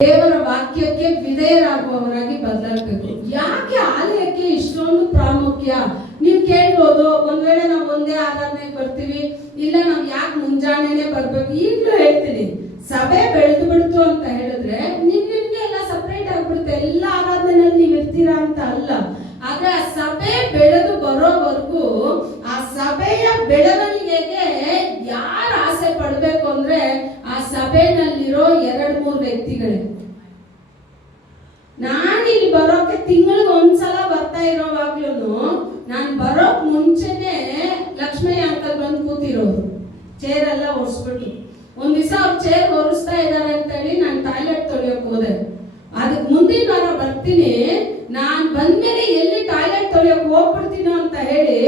ದೇವರ ವಾಕ್ಯಕ್ಕೆ ವಿಧೇಯರಾಗುವವರಾಗಿ ಬದಲಾಗಬೇಕು. ಯಾಕೆ ಆಲಯಕ್ಕೆ ಇಷ್ಟೊಂದು ಪ್ರಾಮುಖ್ಯ? ನೀವು ಕೇಳ್ಬೋದು, ಒಂದ್ ವೇಳೆ ನಾವು ಒಂದೇ ಆರಾಧನೆಗೆ ಬರ್ತೀವಿ, ಇಲ್ಲ ನಾವು ಯಾಕೆ ಮುಂಜಾನೆನೆ ಬರ್ಬೇಕು? ಈಗಲೂ ಹೇಳ್ತೀನಿ, ಸಭೆ ಬೆಳೆದು ಬಿಡ್ತು ಅಂತ ಹೇಳಿದ್ರೆ ನಿಮ್ಗೆ ಎಲ್ಲ ಸಪರೇಟ್ ಆಗ್ಬಿಡುತ್ತೆ. ಎಲ್ಲ ಆರಾಧನೆಯಲ್ಲಿ ನೀವು ಇರ್ತೀರಾ ಅಂತ ಅಲ್ಲ, ಆದ್ರೆ ಆ ಸಭೆ ಬೆಳೆದು ಬರೋವರೆಗೂ ಆ ಸಭೆಯ ಬೆಳವಣಿಗೆಗೆ ಯಾರು ಆಸೆ ಪಡ್ಬೇಕು ಅಂದ್ರೆ ಆ ಸಭೆನಲ್ಲಿರೋ 2-3 ವ್ಯಕ್ತಿಗಳೇ. ನಾನಿಲ್ಲಿ ಬರೋಕೆ ತಿಂಗಳಿಗೆ ಒಂದ್ಸಲ ಬರ್ತಾ ಇರೋವಾಗ್ಲೂ ನಾನು ಬರೋಕ್ ಮುಂಚೆನೆ ಲಕ್ಷ್ಮಯ್ಯ ಅಂಕಲ್ ಬಂದು ಕೂತಿರೋರು, ಚೇರ್ ಎಲ್ಲ ಒರೆಸ್ಬಿಟ್ಟು. ಒಂದ್ ದಿವಸ ಅವ್ರು ಚೇರ್ ಒರೆಸ್ತಾ ಇದಾರೆ ಅಂತ ಹೇಳಿ ನಾನು ಟಾಯ್ಲೆಟ್ ತೊಳೆಯೋಕೆ ಹೋದೆ. ಅದಕ್ಕೆ ಮುಂದಿನ ವಾರ ಬರ್ತೀನಿ, ನಾನ್ ಬಂದ್ಮೇಲೆ ಎಲ್ಲಿ ಟಾಯ್ಲೆಟ್ ತೊಳೆಯೋಕೆ ಹೋಗ್ಬಿಡ್ತೀನೋ ಅಂತ ಹೇಳಿ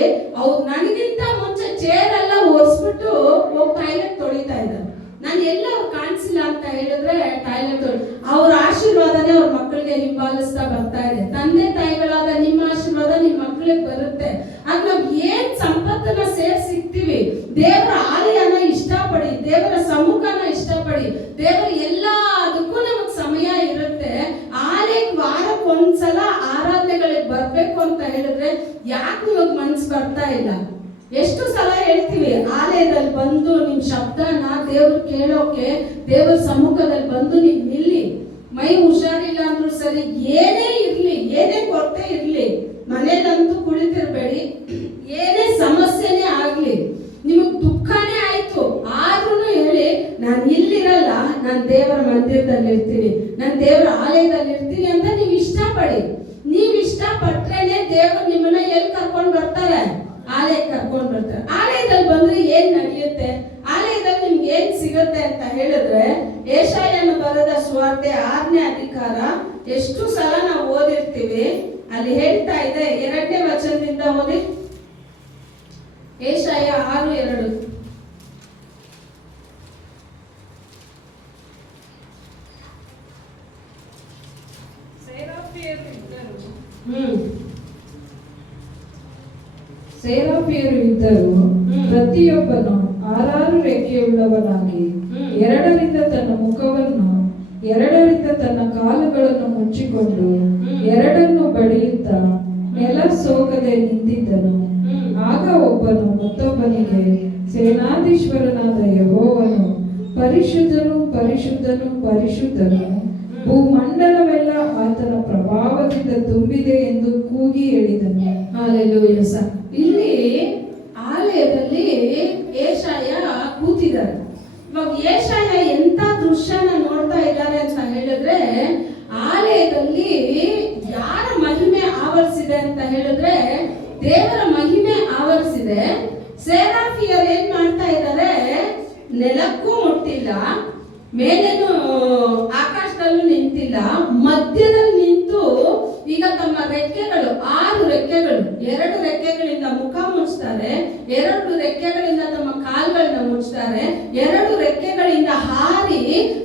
ಅವ್ರು ನನಗಿಂತ ಮುಂಚೆ ಚೇರ್ ಎಲ್ಲ ಒರೆಸ್ಬಿಟ್ಟು ಹೋಗಿ ಟಾಯ್ಲೆಟ್ ತೊಳಿತಾ ಇದ್ದಾರೆ. ನಾನು ಎಲ್ಲ ಅವ್ರು ಕಾಣಿಸಿಲ್ಲ ಅಂತ ಹೇಳಿದ್ರೆ ಟಾಯ್ಲೆಟ್ ಅವ್ರ ಆಶೀರ್ವಾದನೇ ಅವ್ರ ಮಕ್ಕಳಿಗೆ ಹಿಂಬಾಲಿಸ್ತಾ ಬರ್ತಾ ಇದೆ. ತಂದೆ ತಾಯಿಗಳಾದ ನಿಮ್ಮ ಆಶೀರ್ವಾದ ನಿಮ್ಮ ಮಕ್ಕಳಿಗೆ ಬರುತ್ತೆ. ಆಗ ನಾವ್ ಏನ್ ಸಂಪತ್ತನ್ನ ಸಿಗ್ತೀವಿ, ದೇವರ ಆಲಯನ ಇಷ್ಟಪಡಿ, ದೇವರ ಸಮ್ಮುಖನ ಇಷ್ಟಪಡಿ, ದೇವರ ಎಲ್ಲದಕ್ಕೂ ನಮಗ್ ಸಮಯ ಇರುತ್ತೆ. ಆಲಯಕ್ಕೆ ವಾರಕ್ಕೆ ಒಂದ್ಸಲ ಆರಾಧನೆಗಳಿಗೆ ಬರ್ಬೇಕು ಅಂತ ಹೇಳಿದ್ರೆ ಯಾಕೆ ನಿಮಗ್ ಮನ್ಸು ಬರ್ತಾ ಇಲ್ಲ? ಎಷ್ಟು ಸಲ ಹೇಳ್ತೀವಿ, ಆಲಯದಲ್ಲಿ ಬಂದು ನಿಮ್ ಶಬ್ದನ ದೇವ್ರು ಕೇಳೋಕೆ ದೇವರ ಸಮ್ಮುಖದಲ್ಲಿ ಬಂದು ನೀವು ನಿಲ್ಲಿ. ಮೈ ಹುಷಾರಿಲ್ಲ ಅಂದ್ರೂ ಸರಿ, ಏನೇ ಇರ್ಲಿ, ಏನೇ ಕೊರತೆ ಇರ್ಲಿ, ಮನೇಲಂತೂ ಕುಳಿತಿರ್ಬೇಡಿ. ಏನೇ ಸಮಸ್ಯೆನೇ ಆಗ್ಲಿ, ನಿಮಗ್ ದುಃಖನೇ ಆಯ್ತು ಆದ್ರೂ ಹೇಳಿ, ನಾನು ಇಲ್ಲಿರಲ್ಲ, ನಾನು ದೇವರ ಮಂದಿರದಲ್ಲಿ ಇರ್ತೀನಿ, ನಾನು ದೇವರ ಆಲಯದಲ್ಲಿ ಇರ್ತೀನಿ ಅಂತ ನೀವು ಇಷ್ಟಪಡಿ. ನೀವು ಇಷ್ಟಪಟ್ರೇನೆ ದೇವರು ನಿಮ್ಮನ್ನ ಎಲ್ಲಿ ಕರ್ಕೊಂಡು ಬರ್ತಾರೆ? ಆಲಯಕ್ಕೆ ಕರ್ಕೊಂಡು ಬರ್ತಾರೆ. ಆಲಯದಲ್ಲಿ ಬಂದ್ರೆ ಏನ್ ನಡೆಯುತ್ತೆ? ಆಲಯದಲ್ಲಿ ನಿಮ್ಗೆ ಏನ್ ಸಿಗುತ್ತೆ ಅಂತ ಹೇಳಿದ್ರೆ, ಯೆಶಾಯನು ಬರೆದ ಸುವಾರ್ತೆ 6ನೇ ಅಧಿಕಾರ ಎಷ್ಟು ಸಲ ನಾವು ಓದಿರ್ತೀವಿ. ಅಲ್ಲಿ ಹೇಳ್ತಾ ಇದೆ, 2ನೇ ವಚನದಿಂದ ಓದಿ. ಯೆಶಾಯ 6:2. ಸೇರಾಫಿಯರು ಇದ್ದರು, ಪ್ರತಿಯೊಬ್ಬನು 6 ರೆಕ್ಕೆಯುಳ್ಳವನಾಗಿ 2ರಿಂದ ತನ್ನ ಮುಖವನ್ನು 2ರಿಂದ ತನ್ನ ಕಾಲುಗಳನ್ನು ಮುಚ್ಚಿಕೊಂಡು 2 ಬಡಿಯುತ್ತಾ ನೆಲ ಸೋಕದೆ ನಿಂತಿದ್ದನು. ಆಗ ಒಬ್ಬನು ಮತ್ತೊಬ್ಬನಿಗೆ, ಸೇನಾಧೀಶ್ವರನಾದ ಯೆಹೋವನು ಪರಿಶುದ್ಧನು ಪರಿಶುದ್ಧನು ಪರಿಶುದ್ಧನು, ಭೂಮಂಡಲವೆಲ್ಲ ಆತನ ಪ್ರಭಾವದಿಂದ ತುಂಬಿದೆ ಎಂದು ಕೂಗಿ ಹೇಳಿದನು. ಹಲ್ಲೆಲೂಯಾ. ಸರ್, ಇಲ್ಲಿ ಆಲಯದಲ್ಲಿ ಯೆಶಾಯ ಕೂತಿದ್ದಾರೆ. ಇವಾಗ ಯೆಶಾಯ ಎಂತ ದೃಶ್ಯನ ನೋಡ್ತಾ ಇದ್ದಾರೆ ಅಂತ ಹೇಳಿದ್ರೆ, ಆಲಯದಲ್ಲಿ ಯಾರ ಮಹಿಮೆ ಆವರಿಸಿದೆ ಅಂತ ಹೇಳಿದ್ರೆ ದೇವರ ಮಹಿಮೆ ಆವರಿಸಿದೆ. ಸೇರಾಫಿಯರು ಏನ್ ಮಾಡ್ತಾ ಇದ್ದಾರೆ? ನೆಲಕ್ಕೂ ಮುಟ್ಟಿಲ್ಲ, ಮೇಲೇನು ಆಕಾಶದಲ್ಲೂ ನಿಂತಿಲ್ಲ, ಮಧ್ಯದಲ್ಲಿ ನಿಂತು ಈಗ ತಮ್ಮ ರೆಕ್ಕೆಗಳು 6 ರೆಕ್ಕೆಗಳು, 2 ರೆಕ್ಕೆಗಳಿಂದ ಮುಖ ಮುಚ್ತಾರೆ, 2 ರೆಕ್ಕೆಗಳಿಂದ ತಮ್ಮ ಕಾಲ್ಗಳನ್ನ ಮುಚ್ತಾರೆ, 2 ರೆಕ್ಕೆಗಳಿಂದ ಹಾರಿ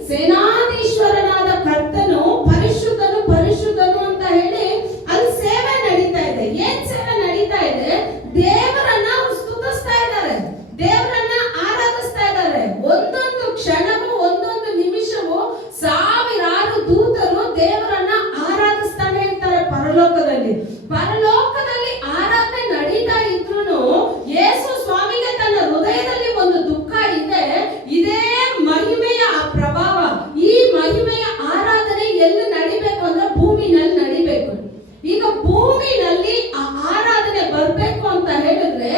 ಸೇನಾಧೀಶ್ವರನಾದ ಕರ್ತನು ಪರಿಶುದ್ಧನು ಪರಿಶುದ್ಧನು ಅಂತ ಹೇಳಿ ಅಲ್ಲಿ ಸೇವೆ ನಡೀತಾ ಇದೆ. ಏನ್ ಸೇವೆ ನಡೀತಾ ಇದೆ? ದೇವರನ್ನ ಸ್ತುತಿಸ್ತಾ ಇದ್ದಾರೆ, ದೇವರನ್ನ ಆರಾಧಿಸ್ತಾ ಇದ್ದಾರೆ. ಒಂದೊಂದು ಕ್ಷಣವೂ ಒಂದೊಂದು ನಿಮಿಷವೂ ಸಾವಿರಾರು ದೂತರು ದೇವರನ್ನ ಆರಾಧಿಸ್ತಾನೆ ಇರ್ತಾರೆ. ಪರಲೋಕದಲ್ಲಿ ಆರಾಧನೆ ನಡೀತಾ ಇದ್ರು ಯೇಸು ಸ್ವಾಮಿಗೆ ತನ್ನ ಹೃದಯದಲ್ಲಿ ಒಂದು ದುಃಖ ಇದೆ. ಇದೇ ಮಹಿಮೆಯ ಪ್ರಭಾವ, ಈ ಮಹಿಮೆಯ ಆರಾಧನೆ ಎಲ್ಲಿ ನಡಿಬೇಕು ಅಂದ್ರೆ ಭೂಮಿನಲ್ಲಿ ನಡಿಬೇಕು. ಈಗ ಭೂಮಿನಲ್ಲಿ ಆ ಆರಾಧನೆ ಬರ್ಬೇಕು ಅಂತ ಹೇಳಿದ್ರೆ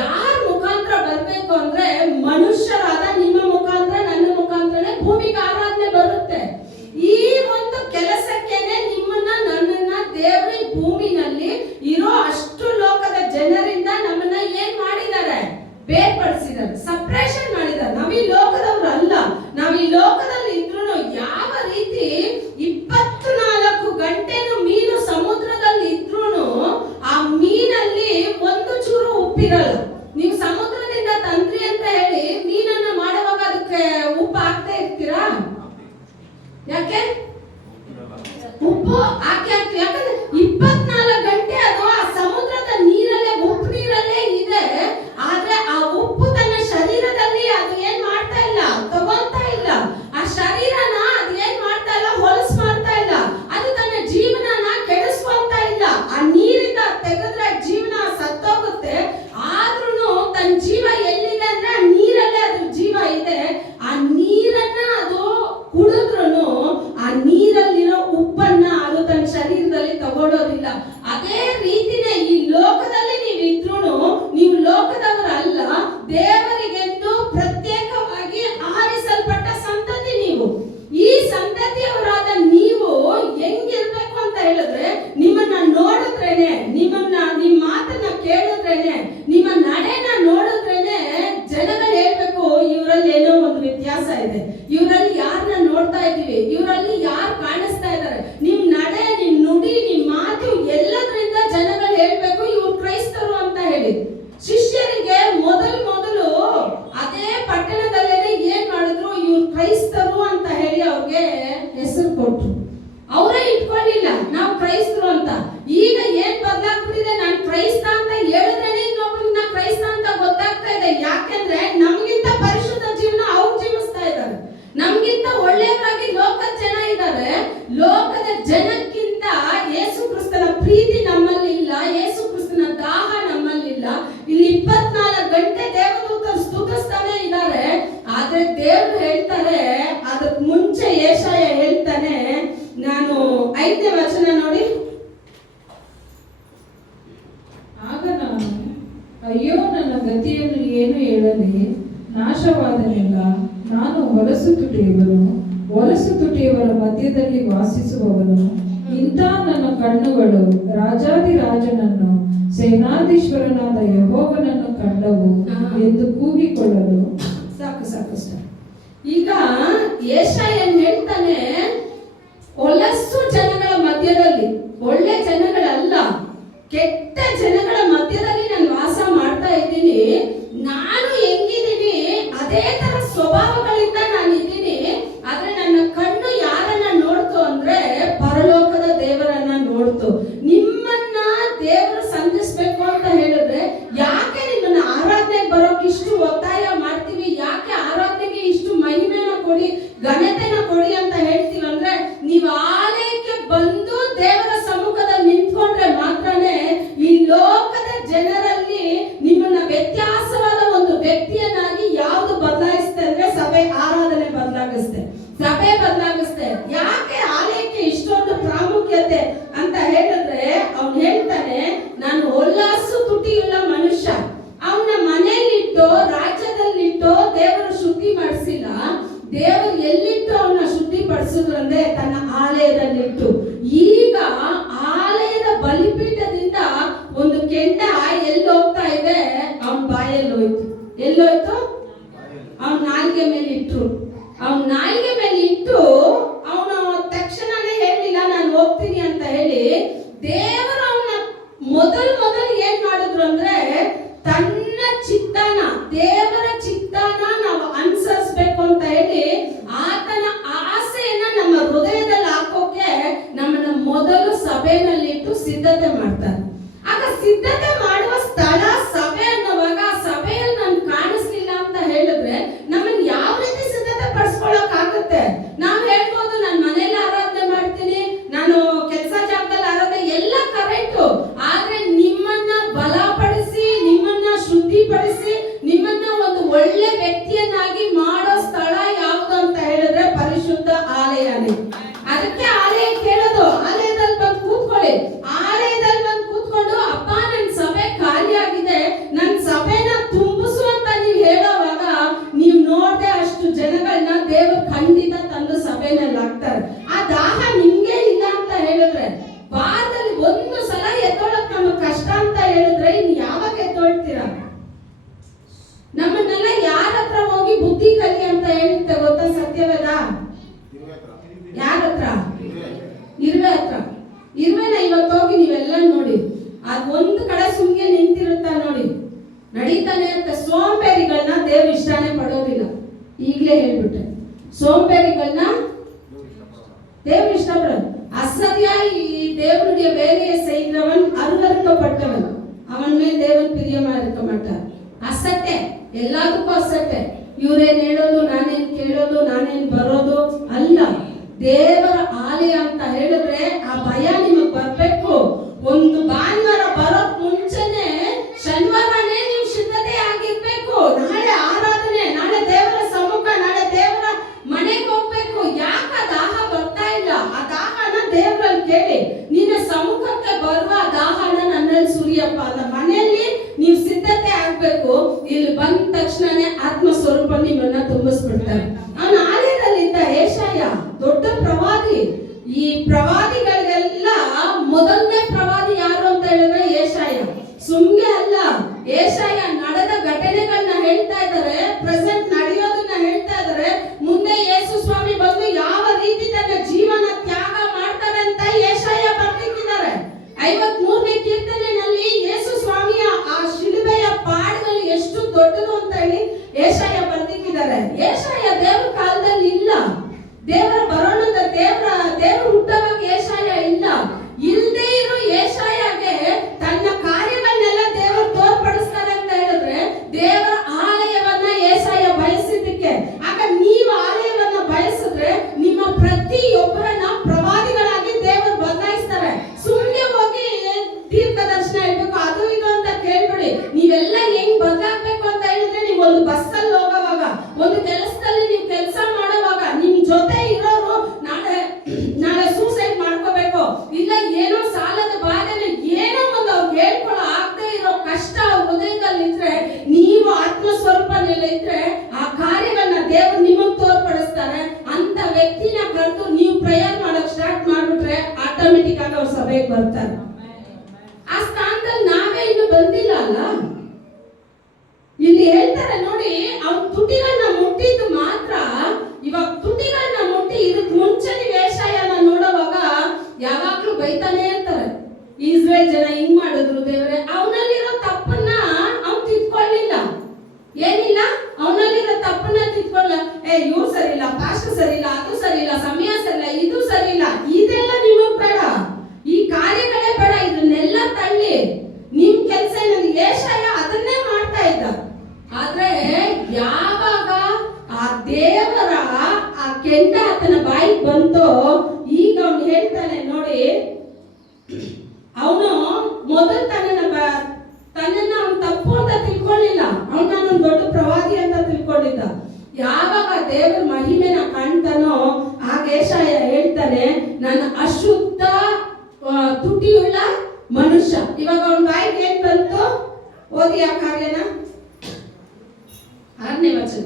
ಯಾರ ಮುಖಾಂತರ ಬರ್ಬೇಕು ಅಂದ್ರೆ ಮನುಷ್ಯರಾದ ನಿಮ್ಮ ಮುಖಾಂತರ, ನನ್ನ ಮುಖಾಂತರನೇ ಭೂಮಿಗೆ ಆರಾಧನೆ ಬರುತ್ತೆ. ಈ ಒಂದು ಕೆಲಸಕ್ಕೆನೆ ನಿಮ್ಮನ್ನ ನನ್ನನ್ನ ದೇವರ ಭೂಮಿನಲ್ಲಿ ಇರೋ ಅಷ್ಟು ಲೋಕದ ಜನರಿಂದ ನಮ್ಮನ್ನ ಏನ್ ಮಾಡಿದ್ದಾರೆ? ಬೇರ್ಪಡಿಸಿದ್ದಾರೆ, ಸಪ್ರೇಷನ್ ಮಾಡಿದ್ದಾರೆ. ನಾವ್ ಈ ಲೋಕದವ್ರು ಅಲ್ಲ. ನಾವ್ ಈ ಲೋಕದಲ್ಲಿ ಇದ್ರು ಯಾವ ರೀತಿ 24 ಗಂಟೆನೂ ಮೀನು ಸಮುದ್ರದಲ್ಲಿ ಇದ್ರು ಆ ಮೀನಲ್ಲಿ ಒಂದು ಚೂರು ಉಪ್ಪಿರಲ್ಲ. ನೀವು ಸಮುದ್ರದಿಂದ ತಂದ್ರಿ ಅಂತ ಹೇಳಿ ಮೀನನ್ನ ಮಾಡುವಾಗ ಅದಕ್ಕೆ ಉಪ್ಪು ಹಾಕ್ತಾ ಇರ್ತೀರಾ? ಯಾಕೆ? ಉಪ್ಪು ಹಾಕಿ ಹಾಕ್ತೀವಿ. ಯಾಕಂದ್ರೆ 24 ಗಂಟೆ ಅದು ಆ ಸಮುದ್ರದ ನೀರಲ್ಲೇ, ಉಪ್ಪು ನೀರಲ್ಲೇ ಇದೆ. ಆದ್ರೆ ಆ ಉಪ್ಪು ತನ್ನ ಶರೀರದಲ್ಲಿ ಅದು ಏನ್ ಮಾಡ್ತಾ ಇಲ್ಲ, ತಗೊಂತಾ ಇಲ್ಲ. ಆ ಶರೀರನ ಅದು ಏನ್ ಮಾಡ್ತಾ ಇಲ್ಲ, ಇದೆ, ಆ ನೀರನ್ನ ಅದು ಕುಡಿದ್ರೂ ಆ ನೀರಲ್ಲಿರೋ ಉಪ್ಪನ್ನ ಅದು ತನ್ನ ಶರೀರದಲ್ಲಿ ತಗೊಳ್ಳೋದಿಲ್ಲ. ಅದೇ ರೀತಿನೇ ಈ ಲೋಕದಲ್ಲಿ ನೀವಿದ್ರೂ ನೀವು ಲೋಕದವರಲ್ಲ, ದೇವರಿಗೆಂದು ಪ್ರತ್ಯೇಕವಾಗಿ ಆರಿಸಲ್ಪಟ್ಟ ಸಂತತಿ ನೀವು. ಈ ಸಂತತಿಯವರಾದ ನೀವು ಹೆಂಗಿರ್ಬೇಕು ಅಂತ ಹೇಳಿದ್ರೆ, ನಿಮ್ಮನ್ನ ನೋಡಿದ್ರೇನೆ, ನಿಮ್ಮ ಮಾತನ್ನ ಕೇಳಿದ್ರೇನೆ, ನಿಮ್ಮ ನಡೆನ ನೋಡಿದ್ರೇನೆ ಜನಗಳು ಹೇಳ್ಬೇಕು, ಇವರಲ್ಲಿ ಏನೋ ಒಂದು ವ್ಯತ್ಯಾಸ ಇದೆ, ಇವರಲ್ಲಿ ಯಾರನ್ನ ನೋಡ್ತಾ ಇದೀವಿ, ಇವರಲ್ಲಿ ಯಾರು ಕಾಣಿಸ್ತಾ ಇದ್ದಾರೆ. ನಿಮ್ ನಡೆ, ನಿಮ್ ನುಡಿ, ನಿಮ್ ಮಾತು ಎಲ್ಲದರಿಂದ ಜನಗಳು ಹೇಳ್ಬೇಕು ಇವ್ರು ಕ್ರೈಸ್ತರು ಅಂತ ಹೇಳಿ. ಶಿಷ್ಯರಿಗೆ ಮೊದಲು ಅದೇ ಪಟ್ಟಣದಲ್ಲೇನೆ ಏನ್ ಮಾಡಿದ್ರು, ಇವ್ರು ಕ್ರೈಸ್ತರು ಅಂತ ಹೇಳಿ ಅವ್ರಿಗೆ ಹೆಸರು ಕೊಟ್ರು. ಅವರೇ ಇಟ್ಕೊಳ್ಳಿಲ್ಲ ನಾವು ಕ್ರೈಸ್ತರು ಅಂತ. ಈಗ ಏನ್ ಬದಲಾಗ್ಬಿಟ್ಟಿದೆ, ನಾನು ಕ್ರೈಸ್ತ ಅಂತ ಹೇಳಿದ್ರೇನೆ ಇನ್ನೊಬ್ಬರನ್ನ ಕ್ರೈಸ್ತ ಅಂತ ಗೊತ್ತಾಗ್ತಾ ಇದೆ. ಯಾಕೆಂದ್ರೆ ನಮ್ಗಿಂತ ಪರಿಶುದ್ಧ ಜೀವನ ಅವ್ರು ಜೀವಿಸ್ತಾ ಇದ್ದಾರೆ, ನಮ್ಗಿಂತ ಒಳ್ಳೆಯವರಾಗಿ ಲೋಕದ ಜನ ಇದ್ದಾರೆ. ಲೋಕದ ಜನಕ್ಕಿಂತ ಯೇಸು ಕ್ರಿಸ್ತನ ಪ್ರೀತಿ ನಮ್ಮಲ್ಲಿ ಇಲ್ಲ, ಯೇಸು ಕ್ರಿಸ್ತನ ದಾಹ ನಮ್ಮಲ್ಲಿಲ್ಲ. ಇಲ್ಲಿ 24 ಗಂಟೆ ದೇವದೂತರು ಸ್ತುತಿಸ್ತಾನೆ ಇದ್ದಾರೆ. ಆದ್ರೆ ದೇವರು ಹೇಳ್ತಾರೆ, ಅದಕ್ಕೆ ಮುಂಚೆ ಯೆಶಾಯ ಹೇಳ್ತಾನೆ, ನಾನು 5ನೇ ವಚನ ನೋಡಿ. ಆಗ ನಾನು, ಅಯ್ಯೋ ನನ್ನ ಗತಿಯನ್ನು ಏನು ಹೇಳಲಿ, ನಾಶವಾದನೆಲ್ಲ, ನಾನು ಹೊಲಸು ತುಟಿಯವರ ಮಧ್ಯದಲ್ಲಿ ವಾಸಿಸುವವನು. ಇಂಥ ನನ್ನ ಕಣ್ಣುಗಳು ರಾಜಾದಿರಾಜನನ್ನು, ಸೇನಾಧೀಶ್ವರನಾದ ಯೆಹೋವನನ್ನು ಕಂಡವು ಎಂದು ಕೂಗಿಕೊಳ್ಳಲು. ಸಾಕು. ಈಗ ಯೆಶಾಯನ್ ಹೇಳ್ತಾನೆ, ಹೊಲಸು ಜನಗಳ ಮಧ್ಯದಲ್ಲಿ, ಒಳ್ಳೆ ಜನಗಳಲ್ಲ, ಕೆಟ್ಟ ಜನಗಳ ಮಧ್ಯದಲ್ಲಿ ನಾನು ವಾಸ ಮಾಡ್ತಾ ಇದ್ದೀನಿ. ನಾನು ಹೆಂಗಿದ್ದೀನಿ ಅದೇ ತರ ಸ್ವಭಾವಗಳಿಂದ ನಾನು ಇದ್ದೀನಿ. ಆದ್ರೆ ನನ್ನ ಕಣ್ಣು ಯಾರನ್ನ ನೋಡ್ತು ಅಂದ್ರೆ ಪರಲೋಕದ ದೇವರನ್ನ ನೋಡ್ತು. ನಿಮ್ಮನ್ನ ದೇವರು ಸಂಧಿಸ್ಬೇಕು ಅಂತ ಹೇಳಿದ್ರೆ ಯಾಕೆ ನಿಮ್ಮನ್ನ ಆರಾಧನೆಗೆ ಬರೋಕೆ ಇಷ್ಟು ಒತ್ತಾಯ ಮಾಡ್ತೀವಿ, ಯಾಕೆ ಆರಾಧನೆಗೆ ಇಷ್ಟು ಮಹಿಮೆನ ಕೊಡಿ, ಘನತೆನ ಕೊಡಿ ಅಂತ ಹೇಳ್ತೀವಿ ಅಂದ್ರೆ, ನೀವು ಆಲಯಕ್ಕೆ ಬಂದು ದೇವರ ಸಮ್ಮುಖದಲ್ಲಿ ನಿಂತ್ಕೊಂಡ್ರೆ ಮಾತ್ರನೇ ಈ ಲೋಕದ ಜನರಲ್ಲಿ ನಿಮ್ಮನ್ನ ವ್ಯತ್ಯಾಸವಾದ ಒಂದು ವ್ಯಕ್ತಿಯನ್ನಾಗಿ ಯಾವುದು ಬದಲಾಯಿಸುತ್ತೆ ಅಂದ್ರೆ ಸಭೆ ಆರಾಧನೆ ಬದಲಾಗಿಸುತ್ತೆ, ಸಭೆ ಬದಲಾಗಿಸುತ್ತೆ. ಯಾಕೆ ಆಲಯಕ್ಕೆ ಇಷ್ಟೊಂದು ಪ್ರಾಮುಖ್ಯತೆ ಅಂತ ಹೇಳಿದ್ರೆ, ಅವ್ನು ಹೇಳ್ತಾನೆ, ನಾನು ಹೊಲಸು ತುಟಿಯುಳ್ಳ ಮನುಷ್ಯ. ಅವನ ಮನೆಯಲ್ಲಿಟ್ಟು, ರಾಜ್ಯದಲ್ಲಿಟ್ಟು ದೇವರು ಶುದ್ಧಿ ಮಾಡಿಸಿಲ್ಲ. ದೇವರು ಎಲ್ಲಿಟ್ಟು ಅವನ ಶುದ್ಧಿ ಪಡಿಸಿದ್ರು ಅಂದ್ರೆ ತನ್ನ ಆಲಯದಲ್ಲಿಟ್ಟು. ಈಗ ಆಲಯದ ಬಲಿಪೀಠದಿಂದ ಒಂದು ಕೆಂಡ ಎಲ್ಲಿ ಹೋಗ್ತಾ ಇದೆ, ಅವನ ಬಾಯಲ್ಲಿ ಹೋಯ್ತು. ಎಲ್ಲೋಯ್ತು? ಅವನ ನಾಲಿಗೆ ಮೇಲೆ ಇಟ್ರು. ಅವನ ನಾಲಿಗೆ ಮೇಲೆ ಇಟ್ಟು ಅವನು ತಕ್ಷಣನೇ ಹೇಳಿಲ್ಲ ನಾನು ಹೋಗ್ತೀನಿ ಅಂತ ಹೇಳಿ. ದೇವರು ಅವನ ಮೊದಲು ಏನ್ ಮಾಡಿದ್ರು ಅಂದ್ರೆ, ತನ್ನ ಚಿತ್ತಾನ, ದೇವರ ಚಿತ್ತಾನ ನಾವು ಅನುಸರಿಸಬೇಕು ಅಂತ ಹೇಳಿ ಆತನ ಆಸೆಯನ್ನ ನಮ್ಮ ಹೃದಯದಲ್ಲಿ ಹಾಕೋಕೆ ನಮ್ಮನ್ನ ಮೊದಲು ಸಭೆಯಲ್ಲಿಟ್ಟು ಸಿದ್ಧತೆ ಮಾಡ್ತಾರೆ. ಆಗ ಸಿದ್ಧತೆ ಮಾಡುವ ಸ್ಥಳ ಸಭೆ ಅನ್ನುವಾಗ ಆ ಸಭೆಯಲ್ಲಿ ನಾನು ಕಾಣಿಸ್ಲಿಲ್ಲ ಅಂತ ಹೇಳಿದ್ರೆ ನಮ್ಮನ್ನ ಯಾವ ರೀತಿ ಸಿದ್ಧತೆ ಪಡಿಸ್ಕೊಳ್ಳೋಕ್ ಆಗುತ್ತೆ? ನಾವು ಹೇಳ್ಬೋದು, ನಾನು ಮನೇಲಿ ಆರಾಧನೆ ಮಾಡ್ತೀನಿ, ನಾನು ಕೆಲಸ ಜಾಗದಲ್ಲಿ ಆರಾಧನೆ, ಎಲ್ಲ ಕರೆಕ್ಟು. ಆದ್ರೆ ನಿಮ್ಮನ್ನ ಬಲಪಡಿಸಿ, ನಿಮ್ಮನ್ನ ಶುದ್ಧಿಪಡಿಸಿ, ನಿಮ್ಮನ್ನ ಒಂದು ಒಳ್ಳೆ ವ್ಯಕ್ತಿಯನ್ನಾಗಿ ಮಾಡೋ ಸ್ಥಳ ಯಾವುದು ಅಂತ ಹೇಳಿದ್ರೆ ಪರಿಶುದ್ಧ ಆಲಯನೇ. ಅದಕ್ಕೆ ಆಲಯ ಕೇಳೋದು, ಆಲಯದಲ್ಲಿ ಬಂದು ಕೂತ್ಕೊಳ್ಳಿ. ಆಲಯದಲ್ಲಿ ಬಂದು ಕೂತ್ಕೊಂಡು, ಅಪ್ಪ ನನ್ನ ಸಭೆ ಖಾಲಿ ಆಗಿದೆ, ನನ್ನ ಸಭೆನ ತುಂಬಿಸು ಅಂತ ನೀವು ಹೇಳೋವಾಗ ನೀವು ನೋಡದೆ ಅಷ್ಟು ಜನಗಳನ್ನ ದೇವರು ಖಂಡಿತ ತಂದು ಸಭೆನಲ್ಲಿ ಹಾಕ್ತಾರೆ. ಆ ದಾಹ ನಿಮ್ಗೆ ಇಲ್ಲ ಅಂತ ಹೇಳಿದ್ರೆ, ವಾರದಲ್ಲಿ ಒಂದು ಸಲ ಎದ್ದೊಳಕ್ ನಮಗೆ ಕಷ್ಟ ಅಂತ ಹೇಳಿದ್ರೆ ಇನ್ನು ಯಾವಾಗ ಎದ್ದೊಳ್ತೀರಾ? ನಮ್ಮನ್ನೆಲ್ಲ ಯಾರ ಹತ್ರ ಹೋಗಿ ಬುದ್ಧಿ ಕಲಿ ಅಂತ ಹೇಳುತ್ತೆ ಗೊತ್ತಾ ಸತ್ಯವೇದ? ಯಾರ ಹತ್ರ? ಇರುವೆ ಹತ್ರ. ಇರುವೆನ ಇವತ್ತು ಹೋಗಿ ನೀವೆಲ್ಲ ನೋಡಿ, ಅದ್ ಒಂದು ಕಡೆ ಸುಮ್ಗೆ ನಿಂತಿರುತ್ತಾ ನೋಡಿ, ನಡೀತಾನೆ ಅಂತ. ಸೋಂಬೇರಿಗಳನ್ನ ದೇವ್ರು ಇಷ್ಟನೇ ಪಡೋದಿಲ್ಲ. ಈಗಲೇ ಹೇಳ್ಬಿಟ್ಟೆ, ಸೋಂಬೇರಿಗಳನ್ನ ದೇವ್ರು ಇಷ್ಟಪಡೋದು. ಅಸತ್ಯ ಈ தேவனுடைய வேலையை செய்கிறவன் அருவருக்கப்பட்டவன், அவன் மேல் தேவன் பிரியமா இருக்க மாட்டார். ಅಸಟ್ಟೆ, ಎಲ್ಲದಕ್ಕೂ ಅಸಟ್ಟೆ. ಇವ್ರೇನ್ ಹೇಳೋದು, ನಾನೇನ್ ಕೇಳೋದು, ನಾನೇನ್ ಬರೋದು ಅಲ್ಲ. ದೇವರ ಆಲಯ ಅಂತ ಹೇಳಿದ್ರೆ ಆ ಭಯ ನಿಮಗ್ ಬರ್ಬೇಕು. ಒಂದು ಭಾನುವಾರ ಬರೋಕ್ ಮುಂಚೆನೆ ಶನಿವಾರನೇ ನೀವು ಸಿದ್ಧತೆ ಆಗಿರ್ಬೇಕು. ನಾಳೆ ಆರಾಧನೆ, ನಾಳೆ ದೇವರ ಪ್ರೆಸೆಂಟ್ ನಡೆಯೋದನ್ನ ಹೇಳ್ತಾ ಇದ್ದಾರೆ. ಮುಂದೆ ಯೇಸು ಸ್ವಾಮಿ ಬಂದು ಯಾವ ರೀತಿ ತನ್ನ ಜೀವನ ತ್ಯಾಗ ಮಾಡ್ತಾರೆ ಅಂತ ಯೆಶಾಯ ಬರ್ತಿದ್ದಾರೆ. 53ನೇ ಕೀರ್ತನೆಯಲ್ಲಿ ಯೇಸು ಸ್ವಾಮಿಯ ಆ ಶಿಲುಬೆಯ ಪಾಡುಗಳು ಎಷ್ಟು ದೊಡ್ಡದು ಅಂತ ಹೇಳಿ ಯೆಶಾಯ ಬರ್ತಿದ್ದಾರೆ. ಯೆಶಾಯ ದೇವರ ಕಾಲದಲ್ಲಿ ಇಲ್ಲ, ದೇವರ ಬರೋಣದ ದೇವರ ಹುಟ್ಟವಾಗ ಯೆಶಾಯ ಇಲ್ಲ. ಇಲ್ಲದೆ ಇರೋ ಯೆಶಾಯಗೆ ತನ್ನ ಕಾರ್ಯಗಳನ್ನೆಲ್ಲ ದೇವರು ತೋರ್ಪಡಿಸ್ತಾರೆ ಅಂತ ಹೇಳಿದ್ರೆ ದೇವರ ಆಲಯವನ್ನ ಯೆಶಾಯ ಬಯಸಿದ್ದಕ್ಕೆ. ಆಗ ನೀವು ಆಲಯವನ್ನ ಬಯಸಿದ್ರೆ ನಿಮ್ಮ ಪ್ರತಿಯೊಬ್ಬರನ್ನ ಪ್ರವಾದಿಗಳಾಗಿ ದೇವರು ಬದಲಾಯಿಸ್ತಾರೆ. ಸುಮ್ಮನೆ ಹೋಗಿ ದೀರ್ಘ ದರ್ಶನ ಹೇಳ್ಬೇಕು ಅದು ಇದು ಅಂತ ಕೇಳ್ಬೇಡಿ. ನೀವೆಲ್ಲ ಹೆಂಗ್ ಬದಲಾಗ್ಬೇಕು ಅಂತ ಹೇಳಿದ್ರೆ ನೀವು ಒಂದು ಬಸ್ಸಲ್ಲಿ ಹೋಗೋವಾಗ, ಒಂದು ಕೆಲಸದಲ್ಲಿ ನೀವು ಕೆಲಸ ಮಾಡೋವಾಗ ನಿಮ್ ಜೊತೆ ಇರೋರು ನಾಳೆ ಸೂಸೈಡ್ ಮಾಡ್ಕೋಬೇಕು, ಇಲ್ಲ ಏನೋ ಸಾಲದ ಬಾಧನೆ ಏನೋ ಒಂದು ಅವ್ರು ಹೇಳ್ಕೊಳ್ಳೋ ಆಗದೆ ಇರೋ ಕಷ್ಟ ಅವ್ರ ಹೃದಯದಲ್ಲಿ ಇದ್ರೆ, ನೀವು ಆತ್ಮಸ್ವರೂಪನೆಲ್ಲ ಇದ್ರೆ ಆ ಕಾರ್ಯಗಳನ್ನ ದೇವರು ನಿಮಗ್ ತೋರ್ಪಡಿಸ್ತಾರೆ. ಅಂತ ವ್ಯಕ್ತಿನ ಕರೆದು ನೀವು ಪ್ರೇಯರ್ ಮಾಡಕ್ ಸ್ಟಾರ್ಟ್ ಮಾಡ್ಬಿಟ್ರೆ ಆಟೋಮೆಟಿಕ್ ಆಗಿ ಅವ್ರ ಸಭೆಗೆ ಬರ್ತಾರೆ. ಆ ಸ್ಥಾನದಲ್ಲಿ ನಾವೇ ಇನ್ನು ಬಂದಿಲ್ಲ ಅಲ್ಲ. ಇಲ್ಲಿ ಹೇಳ್ತಾರೆ ನೋಡಿ, ಅವ್ರ ತುಟಿಗಳನ್ನ ಮುಟ್ಟಿದ್ದು ಮಾತ್ರ. ಇವಾಗ ತುಟಿಗಳನ್ನ ಮುಟ್ಟಿ ಇದಕ್ ಮುಂಚೆ ನೀವು ಯೆಶಾಯನ ನೋಡುವಾಗ ಯಾವಾಗ್ಲೂ ಬೈತಾನೆ ಇರ್ತಾರೆ. ಇಸ್ರೇಲ್ ಜನ ಹಿಂಗ್ ಮಾಡಿದ್ರು ದೇವರೇ, ಅವನಲ್ಲಿರೋ ತಪ್ಪನ್ನ ಅವ್ನು ತಿದ್ಕೊಳ್ಳಿಲ್ಲ. ಏನಿಲ್ಲ, ಅವನಲ್ಲಿರೋ ತಪ್ಪನ್ನ ತಿದ್ಕೊಳ್ಳ. ಇವ್ರು ಸರಿ ಇಲ್ಲ, ಪಾಸ್ಟರ್ ಸರಿ ಇಲ್ಲ, ಅದು ಸರಿ ಇಲ್ಲ, ಸಮಯ ಸರಿ ಇಲ್ಲ, ಇದು ಸರಿ ಇಲ್ಲ. ಇದೆಲ್ಲ ನಿಮಗ್ ಬೇಡ, ಈ ಕಾರ್ಯಗಳೇ ಬೇಡ. ಇದನ್ನೆಲ್ಲ ತಳ್ಳಿ ನಿಮ್ ಕೆಲಸ ಏನಂದ್ರೆ ಯೆಶಾಯ ಅದನ್ನೇ ಮಾಡ್ತಾ ಇದ್ದ. ಆದ್ರೆ ಯಾವಾಗ ಆ ದೇವರ ಆ ಕೆಂಡ ಆತನ ಬಾಯಿಗೆ ಬಂತೋ, ಈಗ ಅವನು ಹೇಳ್ತಾನೆ ನೋಡಿ, ಅವನು ಮೊದಲು ತನ್ನನ್ನ ಅವನು ತಪ್ಪು ಅಂತ ತಿಳ್ಕೊಳ್ಳಿಲ್ಲ. ಅವನು ನಾನೊಂದು ದೊಡ್ಡ ಪ್ರವಾದಿ ಅಂತ ತಿಳ್ಕೊಂಡಿದ್ದ. ಯಾವಾಗ ದೇವರ ಮಹಿಮೆನ ಕಾಣ್ತಾನೋ ಆಗ ಯೆಶಾಯ ಹೇಳ್ತಾನೆ, ನನ್ನ ಅಶುದ್ಧ ತುಟಿಯುಳ್ಳ ಮನುಷ್ಯ. ಇವಾಗ ಅವನ ಬಾಯಿಗೆ ಏನ್ ಬಂತು? ಓದಿ ಆ ಕಾರ್ಯನ 6ನೇ ವಚನ.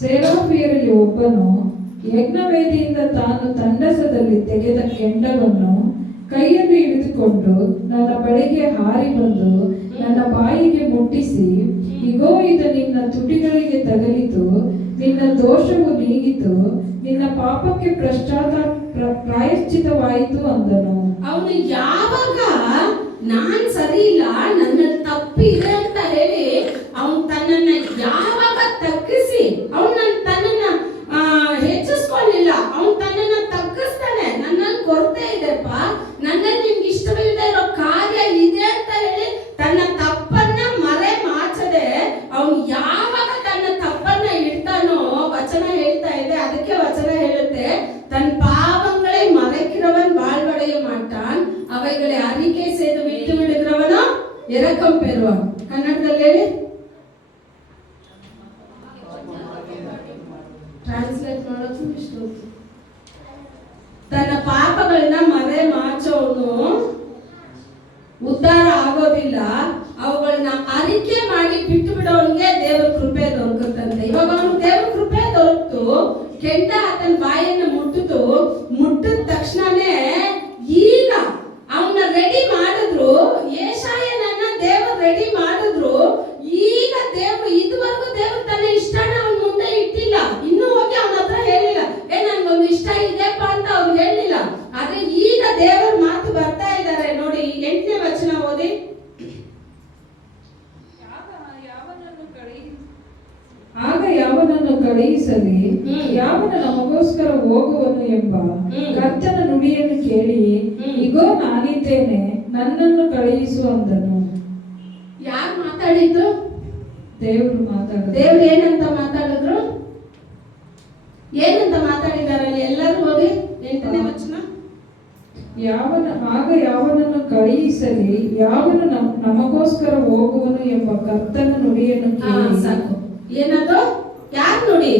ಸೆರಾಫಿಯರಲ್ಲಿ ಒಬ್ಬನು ಯಜ್ಞವೇದಿಯಿಂದ ತಾನು ತಂಡಸದಲ್ಲಿ ತೆಗೆದ ಕೆಂಡವನ್ನು ಕೈಯಲ್ಲಿ ಹಿಡಿದುಕೊಂಡು ನನ್ನ ಬಳಿಗೆ ಹಾರಿ ಬಂದು ನನ್ನ ಬಾಯಿಗೆ ಮುಟ್ಟಿಸಿ, ಇಗೋ ಇದು ನಿನ್ನ ತುಟಿಗಳಿಗೆ ತಗಲಿತು, ನಿನ್ನ ದೋಷವು ನೀಗಿತು, ನಿನ್ನ ಪಾಪಕ್ಕೆ ಪ್ರಾಯಶ್ಚಿತವಾಯಿತು ಅಂದನು. ಅವನು ಯಾವಾಗ ನಾನ್ ಸರಿ ಇಲ್ಲ, ನನ್ನಲ್ಲಿ ತಪ್ಪಿದೆ ಅಂತ ಹೇಳಿ ಅವನು ತನ್ನನ್ನ ಯಾವಾಗ ತಗ್ಗಿಸಿ, ಅವನು ತನ್ನನ್ನ ಹೆಚ್ಚಿಸ್ಕೊಳ್ಳಿಲ್ಲ, ಅವನು ತನ್ನನ್ನ ತಗ್ಗಿಸ್ತಾನೆ. ನನ್ನಲ್ಲಿ ಕೊರತೆ ಇದೆಪ್ಪ, ನನ್ನಲ್ಲಿ ನಿಮ್ಗೆ ಇಷ್ಟವಿಲ್ಲದೆ ಇರೋ ಕಾರ್ಯ ಇದೆ ಅಂತ ಹೇಳಿ ತನ್ನ ತಪ್ಪನ್ನ ಮರೆ ಮಾಚದೆ ಅವನು ಯಾವಾಗ ತನ್ನ ತಪ್ಪನ್ನ ಇಡ್ತಾನೋ, ವಚನ ಹೇಳ್ತಾ ಇದೆ. ಅದಕ್ಕೆ ವಚನ ಹೇಳುತ್ತೆ, தன் பாவங்களை மறைக்கிறவன் வாழ்வடைய மாட்டான், அவைகளை அறிக்கை செய்து விட்டு விடுகிறவனோ இரக்கம் பெறுவான். ಕನ್ನಡದಲ್ಲಿ ಹೇಳಿ, ಟ್ರಾನ್ಸ್ಲೇಟ್ ಮಾಡೋದು ಇಷ್ಟು. ತನ್ನ ಪಾಪಗಳನ್ನ ಮರೆ ಮಾಚೋನು ಉದ್ಧಾರ ಆಗೋದಿಲ್ಲ, ಅವುಗಳನ್ನ ಅರಿಕೆ ಮಾಡಿ ಬಿಟ್ಟು ಬಿಡೋನ್ಗೆ ದೇವರ ಕೃಪೆ ದೊರಕುತ್ತಂತೆ. ಇವಾಗ ಅವನು ದೇವರ ಕೃಪೆ ದೊರಕ್ತು, ಕೆಂಡ ಆತನ ಬಾಯನ್ನು ಮುಟ್ಟಿದ ತಕ್ಷಣನೇ ಈಗ ಅವನ್ನ ರೆಡಿ ಮಾಡಿದ್ರು. ಯೆಶಾಯನನ್ನ ದೇವರು ರೆಡಿ ಮಾಡಿದ್ರು. ಈಗ ದೇವರು ಇದುವರೆಗೂ ದೇವರು ತನ್ನ ಇಷ್ಟನ ಅವನ ಮುಂದೆ ಇಟ್ಟಿಲ್ಲ. ಇನ್ನೂ ಹೋಗಿ ಅವನ ಹತ್ರ ಹೇಳಿಲ್ಲ, ನನ್ಗೊಂದು ಇಷ್ಟ ಇದೆಪ್ಪ ಅಂತ ಅವ್ರು ಹೇಳಿಲ್ಲ. ಆದ್ರೆ ಈಗ ದೇವರ ಮಾತು ಬರ್ತಾ ಇದ್ದಾರೆ ನೋಡಿ. 8ನೇ ವಚನ ಓದಿ. ಆಗ ಯಾವನನ್ನು ಕಳುಹಿಸಲಿ, ಯಾವನ ನಮಗೋಸ್ಕರ ಹೋಗುವನು ಎಂಬ ಕರ್ತನ ನುಡಿಯನ್ನು ಕೇಳಿ, ಇಗೋ ನಾನಿದ್ದೇನೆ, ನನ್ನನ್ನು ಕಳುಹಿಸು ಅಂದನು. ಯಾರು ಮಾತಾಡಿದ್ದು? ದೇವರು ಮಾತಾಡಿದ್ರು. ದೇವ್ರು ಏನಂತ ಮಾತಾಡಿದ್ರು? ಏನಂತ ಮಾತಾಡಿದಾರೆ ಎಲ್ಲರೂ ಓದಿ. 8ನೇ ವಚನ. ಆಗ ಯಾವನನ್ನು ಕಳುಹಿಸಲಿ, ಯಾವನು ನಮಗೋಸ್ಕರ ಹೋಗುವನು ಎಂಬ ಕರ್ತನ ನುಡಿಯನ್ನು ಕೇಳಿ. ಸಾಕು. ಏನದು? ಯಾರು ನುಡಿ?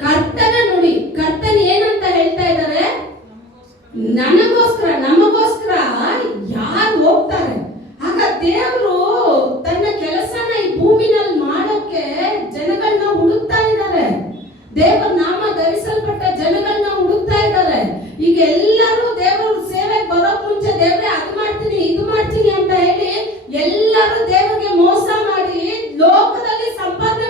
ಕರ್ತನ ನುಡಿ. ಕರ್ತನ ಏನಂತ ಹೇಳ್ತಾ ಇದ್ದಾರೆ? ನನಗೋಸ್ಕರ, ನಮಗೋಸ್ಕರ ಯಾರು ಹೋಗ್ತಾರೆ? ಆಗ ದೇವರು ತನ್ನ ಕೆಲಸನ ಈ ಭೂಮಿನಲ್ಲಿ ಮಾಡೋಕೆ ಜನಗಳನ್ನ ಹುಡುಕ್ತಾ ಇದ್ದಾರೆ. ದೇವರ ನಾಮ ಧರಿಸಲ್ಪಟ್ಟ ಜನಗಳನ್ನ ಹುಡುಕ್ತಾ ಇದ್ದಾರೆ. ಈಗ ಎಲ್ಲರೂ ದೇವರ ಸೇವೆಗೆ ಬರೋಕ್ ಮುಂಚೆ ದೇವ್ರೆ ಅದು ಮಾಡ್ತೀನಿ ಇದು ಮಾಡ್ತೀನಿ ಅಂತ ಹೇಳಿ ಎಲ್ಲರೂ ದೇವರಿಗೆ ಮೋಸ ಮಾಡಿ ಲೋಕದಲ್ಲಿ ಸಂಪಾದನೆ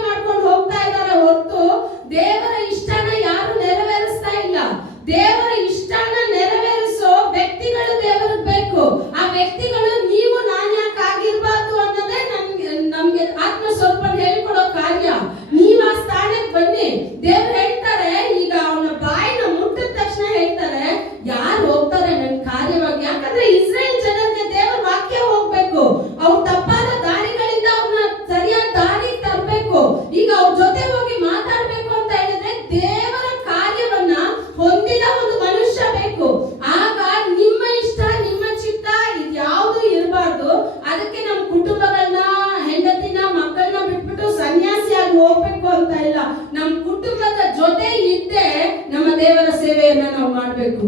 ಅಂತ ಇಲ್ಲ, ನಮ್ಮ ಕುಟುಂಬದ ಜೊತೆ ಇದ್ದೇ ನಮ್ಮ ದೇವರ ಸೇವೆಯನ್ನ ನಾವು ಮಾಡಬೇಕು.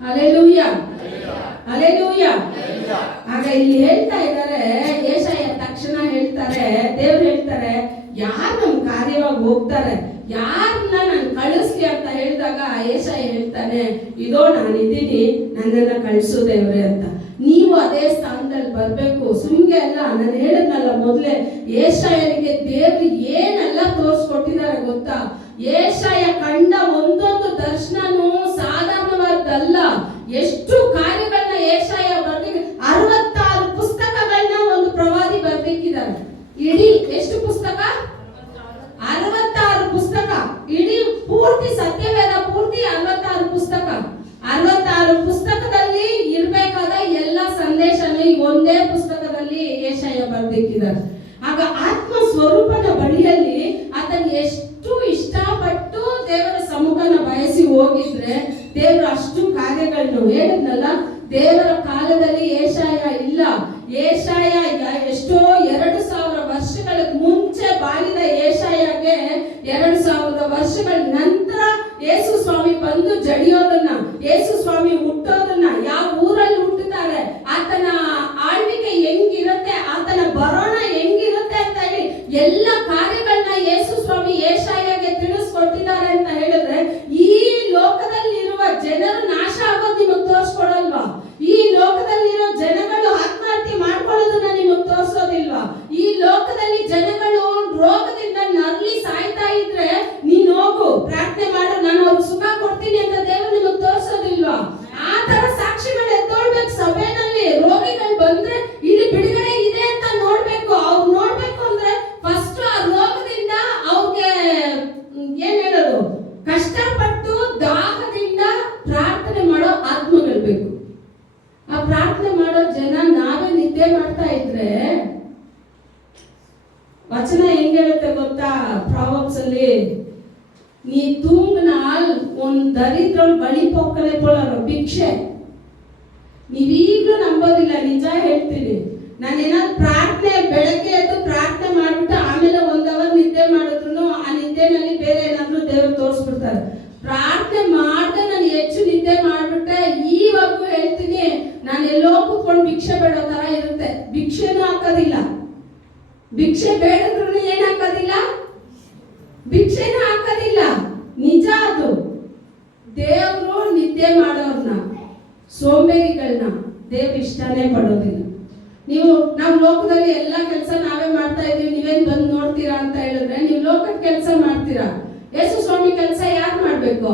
Hallelujah, hallelujah. ಆಗ ಇಲ್ಲಿ ಹೇಳ್ತಾ ಇದ್ದಾರೆ, ಯೆಶಾಯ ತಕ್ಷಣ ಹೇಳ್ತಾರೆ, ದೇವ್ರು ಹೇಳ್ತಾರೆ, ಯಾರು ನಮ್ಮ ಕಾರ್ಯವಾಗಿ ಹೋಗ್ತಾರೆ, ಯಾರನ್ನ ನಾನು ಕಳಿಸ್ಲಿ ಅಂತ ಹೇಳಿದಾಗ ಯೆಶಾಯ ಹೇಳ್ತಾನೆ, ಇದೋ ನಾನಿದ್ದೀನಿ, ನನ್ನನ್ನ ಕಳಿಸು ದೇವ್ರೆ ಅಂತ. ನೀವು ಅದೇ ಸ್ಥಾನದಲ್ಲಿ ಬರ್ಬೇಕು. ಸುಮ್ಗೆ ಅಲ್ಲ, ನಾನು ಹೇಳಿದ್ನಲ್ಲ ಮೊದಲೇ, ಯೆಶಾಯನಿಗೆ ದೇವ್ರು ಏನೆಲ್ಲ ತೋರಿಸ್ಕೊಟ್ಟಿದ್ದಾರೆ ಗೊತ್ತಾ? ಯೆಶಾಯ ಕಂಡ ಒಂದೊಂದು ದರ್ಶನನೂ ಸಾಧಾರಣವಾದಲ್ಲ. ಎಷ್ಟು ಕಾರ್ಯಗಳನ್ನ ಯೆಶಾಯ ಬರ್ಲಿಕ್ಕೆ 66 ಪುಸ್ತಕಗಳನ್ನ ಒಂದು ಪ್ರವಾದಿ ಬರ್ಲಿಕ್ಕಿದ್ದಾರೆ. ಇಡೀ ಎಷ್ಟು ಪುಸ್ತಕ? 66 ಪುಸ್ತಕ. ಇಡೀ ಪೂರ್ತಿ ಸತ್ಯವೇದ ಪೂರ್ತಿ 66 ಪುಸ್ತಕ. 66 ಪುಸ್ತಕದಲ್ಲಿ ಇರ್ಬೇಕಾದ ಎಲ್ಲ ಸಂದೇಶನ ಈ ಒಂದೇ ಪುಸ್ತಕದಲ್ಲಿ ಯೆಶಾಯ ಬರ್ದಿಕ್ಕಿದ್ದಾರೆ. ಆಗ ಆತ್ಮ ಸ್ವರೂಪನ ಬಳಿಯಲ್ಲಿ ಆತನ ಎಷ್ಟು ಇಷ್ಟಪಟ್ಟು ದೇವರ ಸಮ್ಮುಖನ ಬಯಸಿ ಹೋಗಿದ್ರೆ ದೇವರು ಅಷ್ಟು ಕಾರ್ಯಗಳನ್ನು ಹೇಳಿದ್ನಲ್ಲ. ದೇವರ ಕಾಲದಲ್ಲಿ ಯೆಶಾಯ ಇಲ್ಲ. ಯೆಶಾಯ ಎಷ್ಟೋ 2000 ವರ್ಷಗಳ ಮುಂಚೆ ಬಾಳಿದ ಯೆಶಾಯಗೆ 2000 ವರ್ಷಗಳ ನಂತರ ಯೇಸು ಸ್ವಾಮಿ ಬಂದು ಜಡಿಯೋದನ್ನ, ಯೇಸು ಸ್ವಾಮಿ ಹುಟ್ಟೋದನ್ನ, ಯಾವ ಊರಲ್ಲಿ ಹುಟ್ಟುತ್ತಾರೆ, ಆತನ ಆಳ್ವಿಕೆ ಹೆಂಗಿರುತ್ತೆ, ಆತನ ಬರೋಣ ಹೆಂಗಿರುತ್ತೆ ಅಂತ ಹೇಳಿ ಎಲ್ಲ ಕಾರ್ಯಗಳನ್ನ ಯೇಸು ಸ್ವಾಮಿ ಯೆಶಾಯಗೆ ತಿಳಿಸ್ಕೊಟ್ಟಿದ್ದಾರೆ ಅಂತ ಹೇಳಿದ್ರೆ, ಈ ಲೋಕದಲ್ಲಿರುವ ಜನರು ನಾಶ ಆಗೋದು ನಿಮಗೆ ತೋರಿಸ್ಕೊಡಲ್ವಾ? ಈ ಲೋಕದಲ್ಲಿರೋ ಜನಗಳು ಆತ್ಮಹತ್ಯೆ ಮಾಡ್ಕೊಳ್ಳೋದನ್ನ ನಿಮಗೆ ತೋರಿಸೋದಿಲ್ವಾ? ಈ ಲೋಕದಲ್ಲಿ ಜನಗಳು ರೋಗದಿಂದ ನರಳಿ ಸಾಯ್ತಾ ಇದ್ರೆ ನೀನ್ ಹೋಗು ಪ್ರಾರ್ಥನೆ ಮಾಡು, ನಾನು ಅವ್ರಿಗೆ ಸುಖ ಕೊಡ್ತೀನಿ ಅಂತ ದೇವರು ನಿಮಗೆ ತೋರಿಸೋದಿಲ್ವಾ? ಆ ತರ ಸಾಕ್ಷಿಗಳು ಎದ್ದೋಳ್ಬೇಕು ಸಭೆನಲ್ಲಿ. ರೋಗಿಗಳು ಬಂದ್ರೆ ಇಲ್ಲಿ ಬಿಡುಗಡೆ ಇದೆ ಅಂತ ನೋಡ್ಬೇಕು. ಅವ್ರು ನೋಡ್ಬೇಕು ಅಂದ್ರೆ ಫಸ್ಟ್ ಆ ರೋಗದಿಂದ ಅವ್ರಿಗೆ ಏನ್ ಹೇಳೋದು, ಕಷ್ಟಪಟ್ಟು ದಾಹದಿಂದ ಪ್ರಾರ್ಥನೆ ಮಾಡೋ ಆತ್ಮಗಳು ಬೇಕು. ಆ ಪ್ರಾರ್ಥನೆ ಮಾಡೋ ಜನ ನಾವೇ ನಿದ್ದೆ ಮಾಡ್ತಾ ಇದ್ರೆ, ವಚನ ಹೆಂಗ್ ಹೇಳುತ್ತೆ ಗೊತ್ತಾ? ಪ್ರಾವರ್ಬ್ಸ್ ಅಲ್ಲಿ, ನೀ ತೂಂಗ್ನಾಲ್ ಒಂದ್ ದರಿದ್ರೊಳ್ ಬಳಿ ಪೊಕ್ಕಲೆ ಪೊಳರು ಭಿಕ್ಷೆ. ನೀವೀಗ್ಲೂ ನಂಬೋದಿಲ್ಲ, ನಿಜ ಹೇಳ್ತೀನಿ. ನಾನೇನಾದ್ರು ಪ್ರಾರ್ಥನೆ ಬೆಳಗ್ಗೆ ಎದ್ದು ಪ್ರಾರ್ಥನೆ ಮಾಡ್ಬಿಟ್ಟು ಆಮೇಲೆ 1 ಅವರ್ ನಿದ್ದೆ ಮಾಡಿದ್ರು ಆ ನಿದ್ದೆನಲ್ಲಿ ಬೇರೆ ಏನಾದ್ರು ದೇವರು ತೋರಿಸ್ಬಿಡ್ತಾರೆ. ಪ್ರಾರ್ಥನೆ ಮಾಡ್ದೆ ನಾನು ಹೆಚ್ಚು ನಿದ್ದೆ ಮಾಡ್ಬಿಟ್ಟೆ, ಈವಾಗೂ ಹೇಳ್ತೀನಿ, ನಾನು ಎಲ್ಲೋ ಕೂತ್ಕೊಂಡು ಭಿಕ್ಷೆ ಬೇಡೋ ತರ ಇರುತ್ತೆ. ಭಿಕ್ಷೆನೂ ಹಾಕೋದಿಲ್ಲ, ಭಿಕ್ಷೆ ಬೇಡದ್ರು ಏನ್ ಹಾಕೋದಿಲ್ಲ, ಭಿಕ್ಷೆನೂ ಹಾಕೋದಿಲ್ಲ. ನಿಜ ಅದು. ದೇವ್ರು ನಿದ್ದೆ ಮಾಡೋರ್ನ, ಸೋಂಬೇರಿಗಳನ್ನ ದೇವ್ರು ಇಷ್ಟನೇ ಪಡೋದಿಲ್ಲ. ನಾವು ಲೋಕದಲ್ಲಿ ಎಲ್ಲ ಕೆಲಸ ನಾವೇ ಮಾಡ್ತಾ ಇದೀವಿ, ನೀವೇನ್ ಬಂದು ನೋಡ್ತೀರಾ ಅಂತ ಹೇಳಿದ್ರೆ ನೀವು ಲೋಕದ ಕೆಲಸ ಮಾಡ್ತೀರಾ. ಯೇಸು ಸ್ವಾಮಿ ಕೆಲಸ ಯಾರು ಮಾಡ್ಬೇಕು?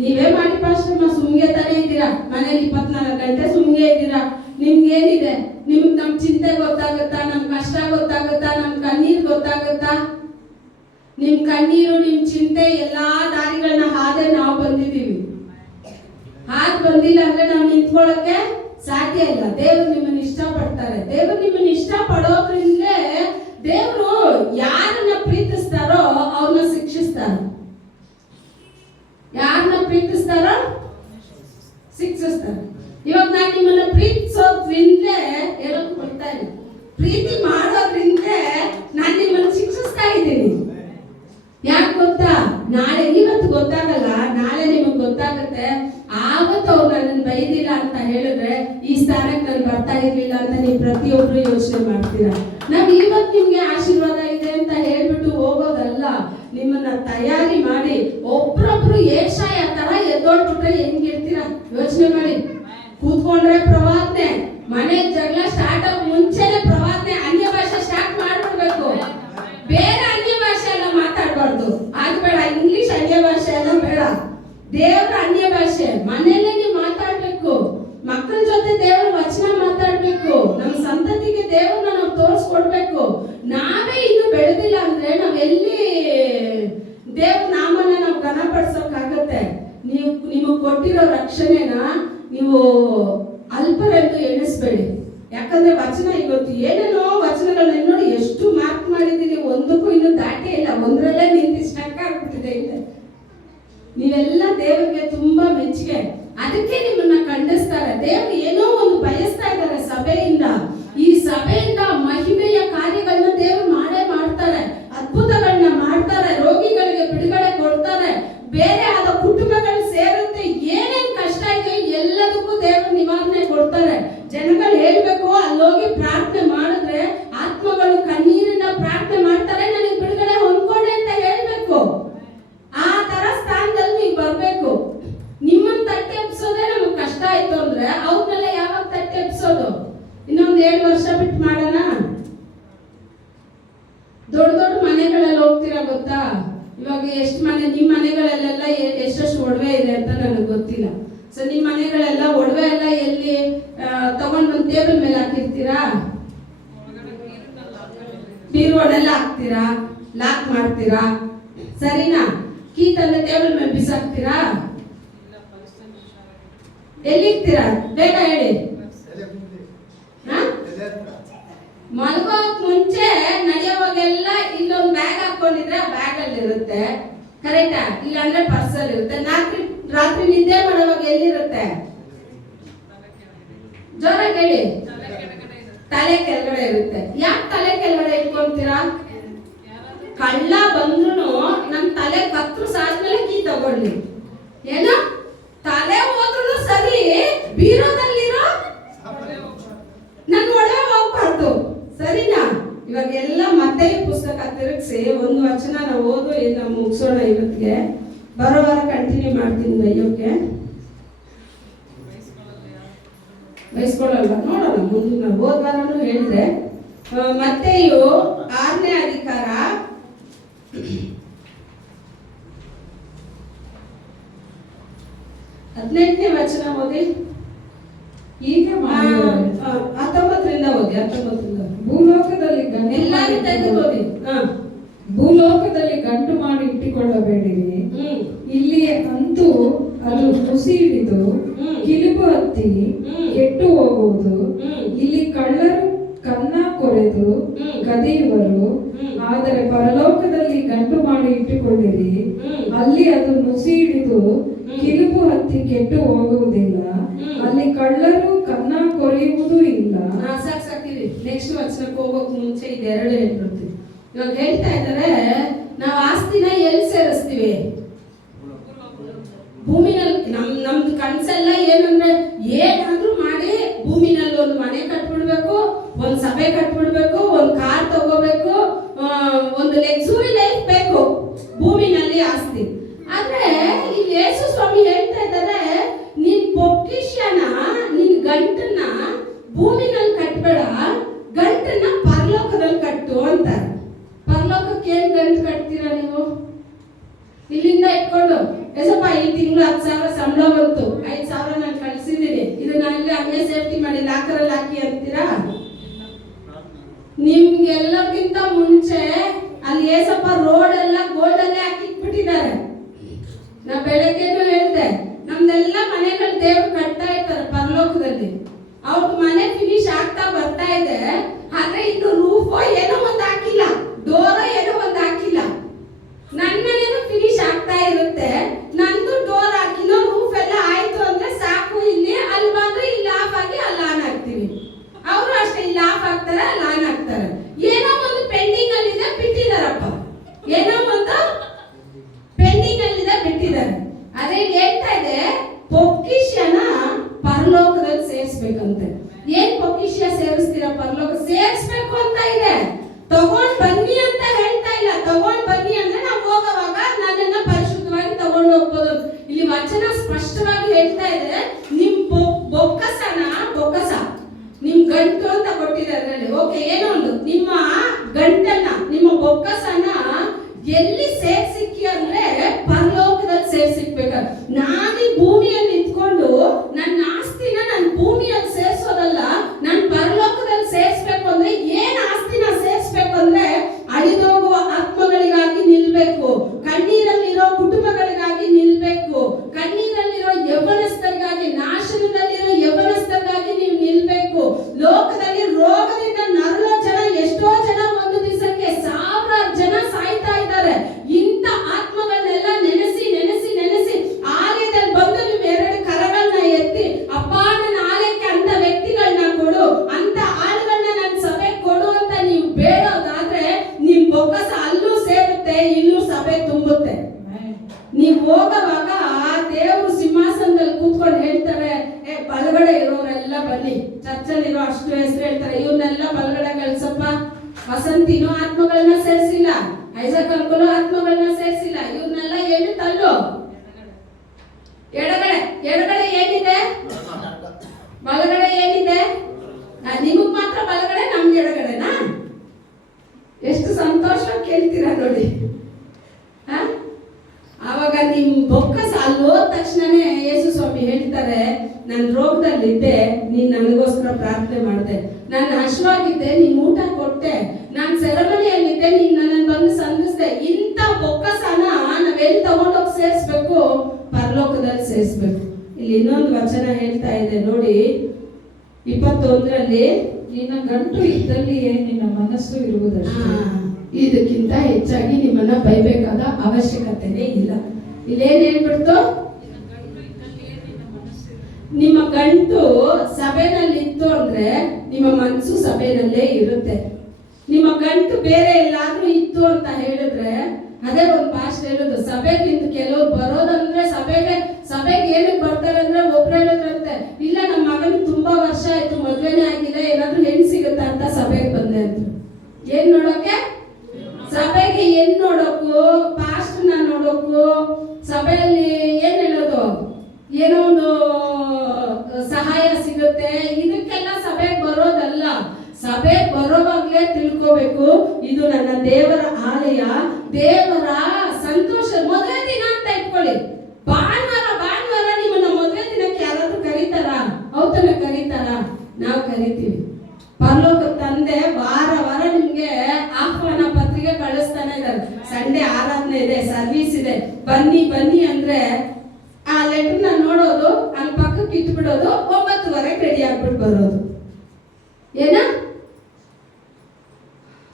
ನೀವೇ ಮಾಡಿ ಪಾಸ್ಟರ್, ಸುಮ್ಗೆ ತಾನೇ ಇದ್ದೀರಾ, ಮನೇಲಿ 24 ಗಂಟೆ ಸುಮ್ಗೆ ಇದ್ದೀರಾ. ನಿಮ್ಗೇನಿದೆ? ನಿಮ್ಗೆ ನಮ್ ಚಿಂತೆ ಗೊತ್ತಾಗುತ್ತಾ? ನಮ್ ಕಷ್ಟ ಗೊತ್ತಾಗುತ್ತಾ? ನಮ್ ಕಣ್ಣೀರ್ ಗೊತ್ತಾಗುತ್ತಾ? ನಿಮ್ ಕಣ್ಣೀರು, ನಿಮ್ ಚಿಂತೆ ಎಲ್ಲಾ ದಾರಿಗಳನ್ನ ಹಾದೆ ನಾವು ಬಂದಿದ್ದೀವಿ. ಹಾದ್ ಬಂದಿಲ್ಲ ಅಂದ್ರೆ ನಾವು ನಿಂತ್ಕೊಳ್ಳಕ್ಕೆ ಸಾಧ್ಯ ಇಲ್ಲ. ದೇವರು ನಿಮ್ಮನ್ನ ಇಷ್ಟಪಡ್ತಾರೆ. ದೇವರು ನಿಮ್ಮನ್ನ ಇಷ್ಟ ಪಡೋದ್ರಿಂದಲೇ ದೇವರು ಯಾರನ್ನ ಪ್ರೀತಿಸ್ತಾರೋ ಅವ್ರನ್ನ ಶಿಕ್ಷಿಸ್ತಾರೆ. ಯಾರನ್ನ ಪ್ರೀತಿಸ್ತಾರೋ ಶಿಕ್ಷಿಸ್ತಾರೆ. ಇವಾಗ ನಾನು ನಿಮ್ಮನ್ನ ಪ್ರೀತಿಸೋದ್ರಿಂದಲೇ ಹೇಳಕ್ ಕೊಡ್ತಾ ಇಲ್ಲ, ಪ್ರೀತಿ ಮಾಡೋದ್ರಿಂದಲೇ ನಾನು ನಿಮ್ಮನ್ನ ಶಿಕ್ಷಿಸ್ತಾ ಇದ್ದೀನಿ. ಯಾಕೆ ಗೊತ್ತಾ? ನಾಳೆ ಇವತ್ತು ಗೊತ್ತಾಗಲ್ಲ, ನಾಳೆ ನಿಮಗೆ ಗೊತ್ತಾಗುತ್ತೆ. ಆವತ್ತು ಅವ್ರು ನನ್ನನ್ನು ಬೈದಿಲ್ಲ ಅಂತ ಹೇಳಿದ್ರೆ ಈ ಸ್ಥಾನಕ್ಕೆ ನಾನು ಬರ್ತಾ ಇರ್ಲಿಲ್ಲ ಅಂತ ನೀವು ಪ್ರತಿಯೊಬ್ರು ಯೋಚನೆ ಮಾಡ್ತೀರಾ. ನಾವು ಇವತ್ತು ನಿಮ್ಗೆ ಆಶೀರ್ವಾದ ಇದೆ ಅಂತ ಹೇಳ್ಬಿಟ್ಟು ಹೋಗೋದಲ್ಲ, ನಿಮ್ಮನ್ನ ತಯಾರಿ ಮಾಡಿ ಒಬ್ರೊಬ್ರು ಯೆಶಾಯ ತರ ಎದ್ದೋಡ್ಬಿಟ್ರೆ ಹೆಂಗಿರ್ತೀರಾ ಯೋಚನೆ ಮಾಡಿ. ಕೂತ್ಕೊಂಡ್ರೆ ಪ್ರವಾದನೆ, ಮನೆ ಜಗಳ ಸ್ಟಾರ್ಟ್ ಆಗ ಮುಂಚೆನೆ ಪ್ರವಾದನೆ, ಅನ್ಯ ಭಾಷೆ ಸ್ಟಾರ್ಟ್ ಮಾಡ್ಬಿಡ್ಬೇಕು. ಬೇರೆ ಅನ್ಯ ಭಾಷೆ ಎಲ್ಲ ಮಾತಾಡ್ಬಾರ್ದು, ಅದು ಬೇಡ. ಇಂಗ್ಲಿಷ್ ಅನ್ಯ ಭಾಷೆ ಎಲ್ಲ ಬೇಡ. ದೇವ್ರ ಅನ್ಯ ಭಾಷೆ ಮನೆಯಲ್ಲೇ ನೀವು ಮಾತಾಡ್ಬೇಕು. ಮಕ್ಕಳ ಜೊತೆ ದೇವ್ರ ವಚನ ಮಾತಾಡ್ಬೇಕು. ನಮ್ಮ ಸಂತತಿಗೆ ದೇವ್ರನ್ನ ನಾವು ತೋರಿಸ್ಕೊಡ್ಬೇಕು. ನಾವೇ ಇನ್ನು ಬೆಳೆದಿಲ್ಲ ಅಂದ್ರೆ ನಾವೆಲ್ಲಿ ದೇವ್ರ ನಾಮನ ನಾವು ಘನಪಡಿಸೋಕ್ಕಾಗತ್ತೆ? ನಿಮಗೆ ಕೊಟ್ಟಿರೋ ರಕ್ಷಣೆನ ನೀವು ಅಲ್ಪರೆಂದು ಎಣಿಸ್ಬೇಡಿ. ಯಾಕಂದ್ರೆ ವಚನ ಇವತ್ತು ಏನೇನೋ ವಚನಗಳನ್ನ ನೋಡಿ ಎಷ್ಟು ಮಾರ್ಕ್ ಮಾಡಿದೀನಿ, ಒಂದಕ್ಕೂ ಇನ್ನು ದಾಟೇ ಇಲ್ಲ, ಒಂದರಲ್ಲೇ ನಿಂತು ಸ್ಟಕ್ ಆಗ್ಬಿಟ್ಟಿದೆ. ಇಲ್ಲ, ನೀವೆಲ್ಲ ದೇವರಿಗೆ ತುಂಬಾ ಮೆಚ್ಚುಗೆ. ಅದಕ್ಕೆ ನಿಮ್ಮನ್ನ ಖಂಡಿಸ್ತಾರೆ. ದೇವರು ಏನೋ ಒಂದು ಬಯಸ್ತಾ ಇದ್ದಾರೆ ಸಭೆಯಿಂದ. ಈ ಸಭೆಯಿಂದ ಮಹಿಮೆಯ ಕಾರ್ಯ ದೊಡ್ಡ ದೊಡ್ಡ ಮನೆಗಳಲ್ಲಿ ಹೋಗ್ತೀರಾ ಗೊತ್ತಾ? ಇವಾಗ ಎಷ್ಟು ಮನೆ, ನಿಮ್ಮ ಮನೆಗಳಲ್ಲೆಲ್ಲ ಎಷ್ಟೆಷ್ಟು ಒಡವೆ ಇದೆ ಅಂತ ನನಗೆ ಗೊತ್ತಿಲ್ಲ. ಸೊ ನಿಮ್ಮ ಮನೆಗಳೆಲ್ಲ ಒಡವೆ ಎಲ್ಲ ಎಲ್ಲಿ ತಗೊಂಡು ಒಂದು ಟೇಬಲ್ ಮೇಲೆ ಹಾಕಿರ್ತೀರಾ? ಬೀರುವನ್ನೆಲ್ಲ ಹಾಕ್ತೀರಾ, ಲಾಕ್ ಮಾಡ್ತೀರಾ, ಸರಿನಾ? ಕೀ ತಂದು ಟೇಬಲ್ ಮೇಲೆ ಬಿಸಾಕ್ತೀರಾ? ಎಲ್ಲಿರ್ತೀರಾ? ಬೇಗ ಹೇಳಿ. ಮಲಗೋಕ್ ಮುಂಚೆ ನಡೆಯುವಾಗೆಲ್ಲ ಇಲ್ಲೊಂದು ಬ್ಯಾಗ್ ಹಾಕೊಂಡಿದ್ರೆ ಆ ಬ್ಯಾಗ್ ಅಲ್ಲಿ ಇರುತ್ತೆ, ಕರೆಕ್ಟಾ? ಇಲ್ಲ ಅಂದ್ರೆ ಪರ್ಸ್ ಅಲ್ಲಿ ಇರುತ್ತೆ. ರಾತ್ರಿ ನಿದ್ದೆ ಮಾಡುವಾಗ ಎಲ್ಲಿರುತ್ತೆ? ಜೋರಾಗಿ ಹೇಳಿ. ತಲೆ ಕೆಳಗಡೆ ಇರುತ್ತೆ. ಯಾಕೆ ತಲೆ ಕೆಳಗಡೆ ಇಟ್ಕೊಂತೀರಾ? ಕಳ್ಳ ಬಂದ್ರು ನಮ್ ತಲೆ ಕತ್ತರಿಸಾದ್ಮೇಲೆ ಕೀ ತಗೊಳ್ಳಿ. ಏನೋ ತಲೆ ಹೋದ್ರು ಸರಿ, ಬೀರೋದಲ್ಲಿರೋ ನನ್ ಒಡವೆ ಹೋಗ್ಬಾರ್ದು, ಸರಿನಾ? ಇವಾಗ ಎಲ್ಲ ಮತ್ತೆ ಪುಸ್ತಕ ತಿರುಗಿಸಿ ಒಂದು ವಚನ ನಾವು ಓದು ಇಲ್ಲ ಮುಗಿಸೋಣ. ಇವತ್ತಿಗೆ ಬರೋ ವಾರ ಕಂಟಿನ್ಯೂ ಮಾಡ್ತೀನಿ ಅಯ್ಯೋಕ್ಕೆ. ಬಯಸ್ಕೊಳ್ಳಲ್ವ? ನೋಡೋಣ ಮುಂದೆ. ನಾವು ಹೋದ ವಾರನೂ ಹೇಳಿದ್ರೆ ಮತ್ತೆಯು 6ನೇ ಅಧಿಕಾರ 18ನೇ ವಚನ ಓದಿ. ಈಗ 19ರಿಂದ ಓದಿ. 19ರಿಂದ ಭೂಲೋಕದಲ್ಲಿ ಎಲ್ಲಾರು ತೆಗೆದು ಓದಿ. ಭೂಲೋಕದಲ್ಲಿ ಗಂಟು ಮಾಡಿ ಇಟ್ಟುಕೊಳ್ಳಬೇಡಿರಿ. ಇಲ್ಲಿ ಅಂತೂ ಅದು ಹುಸಿ ಹಿಡಿದು ಕಿಲುಬು ಹತ್ತಿ ಕೆಟ್ಟು ಹೋಗುವುದು. ಇಲ್ಲಿ ಕಳ್ಳರು ಕನ್ನ ಕೊರೆದು ಕದಿಯುವರು. ಆದರೆ ಪರಲೋಕದಲ್ಲಿ ಗಂಟು ಮಾಡಿ ಇಟ್ಟುಕೊಳ್ಳಿರಿ. ಅಲ್ಲಿ ಅದು ನುಸಿ ಹಿಡಿದು ಕಿಲುಬು ಹತ್ತಿ ಕೆಟ್ಟು ಹೋಗುವುದಿಲ್ಲ. ಅಲ್ಲಿ ಕಳ್ಳರು ಕನ್ನ ಕೊರೆಯುವುದೂ ಇಲ್ಲ. ಸಾಕ್ಸಾಕ್ತಿವಿ. ನೆಕ್ಸ್ಟ್ ವಚನಕ್ಕೆ ಹೋಗೋಕ್ ಮುಂಚೆ ಇದೆರಡು ಹೇಳ್ಬಿಡ್ತೀವಿ. ಇವಾಗ ಹೇಳ್ತಾ ಇದ್ದಾರೆ, ನಾವು ಆಸ್ತಿನ ಎಲ್ಲಿ ಸೇರಿಸ್ತೀವಿ? ಭೂಮಿನಲ್ಲಿ. ನಮ್ದು ಕನ್ಸೆಲ್ಲ ಏನಂದ್ರೆ ಏನಾದ್ರೂ ಮಾಡಿ ಭೂಮಿನಲ್ಲಿ ಒಂದು ಮನೆ ಕಟ್ಬಿಡ್ಬೇಕು, ಒಂದು ಸಭೆ ಕಟ್ಬಿಡ್ಬೇಕು, ಒಂದು ಕಾರ್ ತಗೋಬೇಕು, ಒಂದು ಲಕ್ಸುರಿ ಲೈಫ್ ಬೇಕು, ಭೂಮಿನಲ್ಲಿ ಆಸ್ತಿ. ಆದ್ರೆ ಇಲ್ಲಿ ಯೇಸು ಸ್ವಾಮಿ ಹೇಳ್ತಾ ಇದ್ದಾರೆ, ನಿನ್ ಪೊಕ್ಕಿಷನ, ನಿನ್ ಗಂಟನ್ನ ಭೂಮಿನಲ್ಲಿ ಕಟ್ಬೇಡ, ಗಂಟನ್ನ ಪರಲೋಕದಲ್ಲಿ ಕಟ್ಟು ಅಂತಾರೆ. ಪರಲೋಕಕ್ಕೆ ಏನ್ ಗಂಟು ಕಟ್ತೀರಾ ನೀವು? ಇಲ್ಲಿಂದ ಇಟ್ಕೊಂಡು ಎಸಪ್ಪ ಈ ತಿಂಗಳು 10,000 ಸಂಬಳ ಬಂತು, 5,000 ನಾನು ಕಳಿಸಿದ್ದೀನಿ, ಇದು ನಾನು ಹಂಗೆ ಸೇಫ್ಟಿ ಮಾಡಿ ಲಾಕರಲ್ಲಿ ಹಾಕಿ ಅಂತೀರಾ? ನಿಮ್ಗೆಲ್ಲಕ್ಕಿಂತ ಮುಂಚೆ ಅಲ್ಲಿ ಏಸಪ್ಪ ರೋಡ್ ಎಲ್ಲ ಗೋಲ್ಡ್ ಅಲ್ಲೇ ಹಾಕಿಟ್ಬಿಟ್ಟಿದ್ದಾರೆ. ನಾ ಬೆಳಗ್ಗೆನೂ ಹೇಳ್ದೆ, ನಮ್ದೆಲ್ಲ ಮನೆಗಳು ದೇವ್ರು ಕಟ್ತಾ ಇರ್ತಾರೆ ಪರಲೋಕದಲ್ಲಿ. ಅವ್ರದ್ದು ಮನೆ ಫಿನಿಶ್ ಆಗ್ತಾ ಬರ್ತಾ ಇದೆ, ಆದ್ರೆ ಇನ್ನು ರೂಫೋ ಏನೋ ಒಂದು ಹಾಕಿಲ್ಲ, ಡೋರೋ ಏನೋ ಒಂದು ಹಾಕಿಲ್ಲ. ನನ್ನ ಮನೇನು ಫಿನಿಶ್ ಆಗ್ತಾ ಇರುತ್ತೆ, ನಂದು ಡೋರ್ ಹಾಕಿಲ್ಲ, ರೂಫ್ ಎಲ್ಲ ಆಯ್ತು ಅಂದ್ರೆ ಸಾಕು. ಇಲ್ಲಿ ಅಲ್ಲಿ ಬಂದ್ರೆ ಇಲ್ಲಿ ಆಫ್ ಆಗಿ ಅಲ್ಲಿ ಆನ್ ಆಗ್ತೀವಿ. ಅವರು ಅಷ್ಟೇ, ಇಲ್ಲಿ ಆಫ್ ಆಗ್ತಾರೆ, ಅಲ್ಲಿ ಆನ್ ಆಗ್ತಾರೆ. ಏನೋ ಒಂದು ಪೆಂಡಿಂಗ್ ಅಲ್ಲಿ ಇದೆ, ಬಿಟ್ಟಿದಾರಪ್ಪ. ಏನೋ ಒಂದು ಪೆಂಡಿಂಗ್ ಅಲ್ಲಿ ಇದೆ, ಬಿಟ್ಟಿದ್ದಾರೆ. ಅದೇ ಹೇಳ್ತಾ ಇದೆ, ಪೊಕ್ಕಿಷನ ಪರಲೋಕದಲ್ಲಿ ಸೇರಿಸ್ಬೇಕಂತೆ. ಏನ್ ಪೊಕ್ಕಿಷ ಸೇರಿಸ್ತೀರಾ? ಪರಲೋಕ ಸೇರಿಸ್ಬೇಕು ಅಂತ ಇದೆ. ತಗೊಂಡ್ ಬನ್ನಿ ಅಂತ ಹೇಳ್ತಾ ಇಲ್ಲ. ತಗೊಂಡ್ ಬನ್ನಿ ಅಂದ್ರೆ ನಾವು ಹೋಗುವಾಗ ನನ್ನನ್ನ ಪರಿಶುದ್ಧವಾಗಿ ತಗೊಂಡು ಹೋಗ್ಬೋದು. ಇಲ್ಲಿ ವಚನ ಸ್ಪಷ್ಟವಾಗಿ ಹೇಳ್ತಾ ಇದೆ, ನಿಮ್ ಬೊಕ್ಕಸನ, ಬೊಕ್ಕಸ ನಿಮ್ ಗಂಟು ಅಂತ ಕೊಟ್ಟಿದೆ ಅದರಲ್ಲಿ. ಓಕೆ, ಏನೋ ಒಂದು ನಿಮ್ಮ ಗಂಟನ್ನ, ನಿಮ್ಮ ಬೊಕ್ಕಸನ ಎಲ್ಲಿ ಸೇರ್ಸಿಕ್ಕಿ ಅಂದ್ರೆ ಪರಲೋಕದಲ್ಲಿ ಸೇರ್ಸಿಕ್ಬೇಕ. ನಾನೀ ಭೂಮಿಯಲ್ಲಿ ನಿಂತ್ಕೊಂಡು ನನ್ನ ಆಸ್ತಿನ ನನ್ನ ಭೂಮಿಯಲ್ಲಿ ಸೇರ್ಸೋದಲ್ಲ, ನಾನು ಪರಲೋಕದಲ್ಲಿ ಸೇರ್ಸ್ಬೇಕು ಅಂದ್ರೆ ಏನ್ ಆಸ್ತಿನ ಸೇರ್ಸ್ಬೇಕು ಅಂದ್ರೆ ಅಳಿದೋಗುವ ಆತ್ಮಗಳಿಗಾಗಿ ನಿಲ್ಬೇಕು, ಕಣ್ಣೀರಲ್ಲಿರೋ ಕುಟುಂಬಗಳಿಗಾಗಿ ನಿಲ್ಬೇಕು, ಕಣ್ಣೀರಲ್ಲಿರೋ ಯೌವನಸ್ಥರಿಗಾಗಿ, ನಾಶನದಲ್ಲಿರೋ ಯೌವನಸ್ಥರಿಗಾಗಿ ನೀವು ನಿಲ್ಬೇಕು. ಲೋಕದಲ್ಲಿ ರೋಗದಿಂದ ನರಳೋ ಜನ, ಎಷ್ಟೋ ಜನ ಒಂದು ದಿವಸಕ್ಕೆ 1,000 ಜನ ಸಾಯ್ತಾ ಇದ್ದಾರೆ. ಇಂಥ ಆತ್ಮಗಳನ್ನೆಲ್ಲ ನೆನೆಸಿ ನೆನೆಸಿ ನೆನೆಸಿ ಆಲಯದಲ್ಲಿ ಬಂದು ನೀವು 2 ಕರಗಳನ್ನ ಎತ್ತಿ, ಅಪ್ಪ ನನ್ನ ಆಲಯಕ್ಕೆ ಅಂತ ವ್ಯಕ್ತಿಗಳನ್ನ ಕೊಡು, ಅಂತ ಆಳುಗಳನ್ನ ನನ್ನ ಸಭೆ ಕೊಡು ಅಂತ ನೀವು ಬೇಡೋದಾದ್ರೆ ನಿಮ್ ಬೊಕ್ಕಸ ಅಲ್ಲೂ ಸೇರುತ್ತೆ, ಇಲ್ಲೂ ಸಭೆ ತುಂಬುತ್ತೆ. ನೀವು ಹೋಗುವಾಗ ದೇವರು ಸಿಂಹಾಸನದಲ್ಲಿ ಕೂತ್ಕೊಂಡು ಹೇಳ್ತಾರೆ, ಬಲಗಡೆ ಇರೋರೆಲ್ಲ ಬನ್ನಿ. ಚರ್ಚಲ್ಲಿರೋ ಅಷ್ಟು ಹೆಸರು ಹೇಳ್ತಾರೆ, ಇವ್ರನ್ನೆಲ್ಲ ಬಲಗಡೆ ಕಳ್ಸಪ್ಪ. ವಸಂತಿನೂ ಆತ್ಮಗಳನ್ನ ಸೇರಿಸಿಲ್ಲ, ಐಸಕ್ ಅಂಕಲು ಆತ್ಮಗಳನ್ನ ಸೇರಿಸಿಲ್ಲ, ಇವ್ರನ್ನೆಲ್ಲ ಎಲ್ಲಿ ತಳ್ಳು. ಎಡಗಡೆ, ಎಡಗಡೆ ಏನಿದೆ? ಬಲಗಡೆ ಏನಿದೆ? ನಿಮಗ್ ಮಾತ್ರ ಬಲಗಡೆ, ನಮ್ಗೆ ಎಡಗಡೆನಾ? ಎಷ್ಟು ಸಂತೋಷ ಕೇಳ್ತೀರಾ ನೋಡಿ. ಆವಾಗ ನಿಮ್ ಬೊಕ್ಕಸ ಅಲ್ಲಿ ಹೋದ ತಕ್ಷಣನೇ ಯೇಸು ಸ್ವಾಮಿ ಹೇಳ್ತಾರೆ, ನಾನು ರೋಗದಲ್ಲಿದ್ದೆ, ನೀನ್ ನನಗೋಸ್ಕರ ಪ್ರಾರ್ಥನೆ ಮಾಡಿದೆ. ನಾನು ಹಶ್ವಾಗಿದ್ದೆ, ನೀನ್ ಊಟ ಕೊಟ್ಟೆ. ನಾನು ಸೆರೆಮನಿಯಲ್ಲಿದ್ದೆ, ನೀನ್ ನನ್ನನ್ನು ಬಂದು ಸಂಧಿಸ್ದೆ. ಇಂಥ ಬೊಕ್ಕಸನ ನಾವೆಲ್ಲಿ ತಗೊಂಡೋಗಿ ಸೇರಿಸ್ಬೇಕು? ಪರಲೋಕದಲ್ಲಿ ಸೇರಿಸ್ಬೇಕು. ಇಲ್ಲಿ ಇನ್ನೊಂದು ವಚನ ಹೇಳ್ತಾ ಇದೆ ನೋಡಿ, 21ರಲ್ಲಿ, ನಿನ್ನ ಗಂಟು ಇದ್ದಲ್ಲಿಯೇ ನಿನ್ನ ಮನಸ್ಸು ಇರುವುದಷ್ಟೇ. ಇದಕ್ಕಿಂತ ಹೆಚ್ಚಾಗಿ ನಿಮ್ಮನ್ನ ಬೈಬೇಕಾದ ಅವಶ್ಯಕತೆನೇ ಇಲ್ಲ. ಇಲ್ಲೇನ್ ಹೇಳ್ಬಿಡ್ತು? ನಿಮ್ಮ ಗಂಟು ಸಭೆನಲ್ಲಿ ಇತ್ತು ಅಂದ್ರೆ ನಿಮ್ಮ ಮನಸ್ಸು ಸಭೆನಲ್ಲೇ ಇರುತ್ತೆ. ನಿಮ್ಮ ಗಂಟು ಬೇರೆ ಎಲ್ಲಾದ್ರೂ ಇತ್ತು ಅಂತ ಹೇಳಿದ್ರೆ, ಅದೇ ಒಂದು ಭಾಷೆ ಹೇಳೋದು, ಸಭೆಗಿಂತ ಕೆಲವ್ರು ಬರೋದಂದ್ರೆ ಸಭೆಗೆ ಏನಕ್ಕೆ ಬರ್ತಾರೆ ಅಂದ್ರೆ, ಒಬ್ರು ಹೇಳೋದ್ರಂತೆ, ಇಲ್ಲ ನಮ್ಮ ಮಗನಿಗೆ ತುಂಬಾ ವರ್ಷ ಆಯ್ತು, ಮದ್ವೆನೇ ಆಗಿಲ್ಲ, ಏನಾದ್ರೂ ಹೆಣ್ಣು ಸಿಗುತ್ತಾ ಅಂತ ಸಭೆಗೆ ಬಂದೆ ಅಂತ. ಏನ್ ನೋಡೋಕೆ? ಸಭೆಗೆ ಏನ್ ನೋಡೋಕು? ಪಾಸ್ಟರ್ನ ನೋಡೋಕು? ಸಭೆಯಲ್ಲಿ ಏನ್ ಹೇಳೋದು? ಏನೋ ಒಂದು ಸಹಾಯ ಸಿಗುತ್ತೆ, ಇದಕ್ಕೆಲ್ಲ ಸಭೆಗೆ ಬರೋದಲ್ಲ. ಸಭೆ ಬರೋವಾಗ್ಲೇ ತಿಳ್ಕೋಬೇಕು, ಇದು ನನ್ನ ದೇವರ ಆಲಯ, ದೇವರ ಸಂತೋಷ. ಮದುವೆ ದಿನ ಅಂತ ಇಟ್ಕೊಳ್ಳಿ, ಭಾನುವಾರ ನಿಮ್ಮನ್ನ ಮದುವೆ ದಿನಕ್ಕೆ ಯಾರಾದ್ರೂ ಕರೀತಾರ? ಅವತನ ಕರೀತಾರ? ನಾವು ಕರಿತೀವಿ. ಪರಲೋಕ ತಂದೆ ವಾರ ನಿಮ್ಗೆ ಆಹ್ವಾನ ಪತ್ರಿಕೆ ಕಳಿಸ್ತಾನೆ ಇದ್ದಾರೆ. ಸಂಡೇ ಆರಾಧನೆ ಇದೆ, ಸರ್ವಿಸ್ ಇದೆ, ಬನ್ನಿ ಅಂದ್ರೆ ಆ ಲೆಟರ್ನ ನೋಡೋದು, ಅಲ್ಲಿ ಪಕ್ಕಕ್ಕೆ ಇಟ್ಬಿಡೋದು, 9:30 ರೆಡಿ ಆಗ್ಬಿಟ್ಟು ಬರೋದು. ಏನ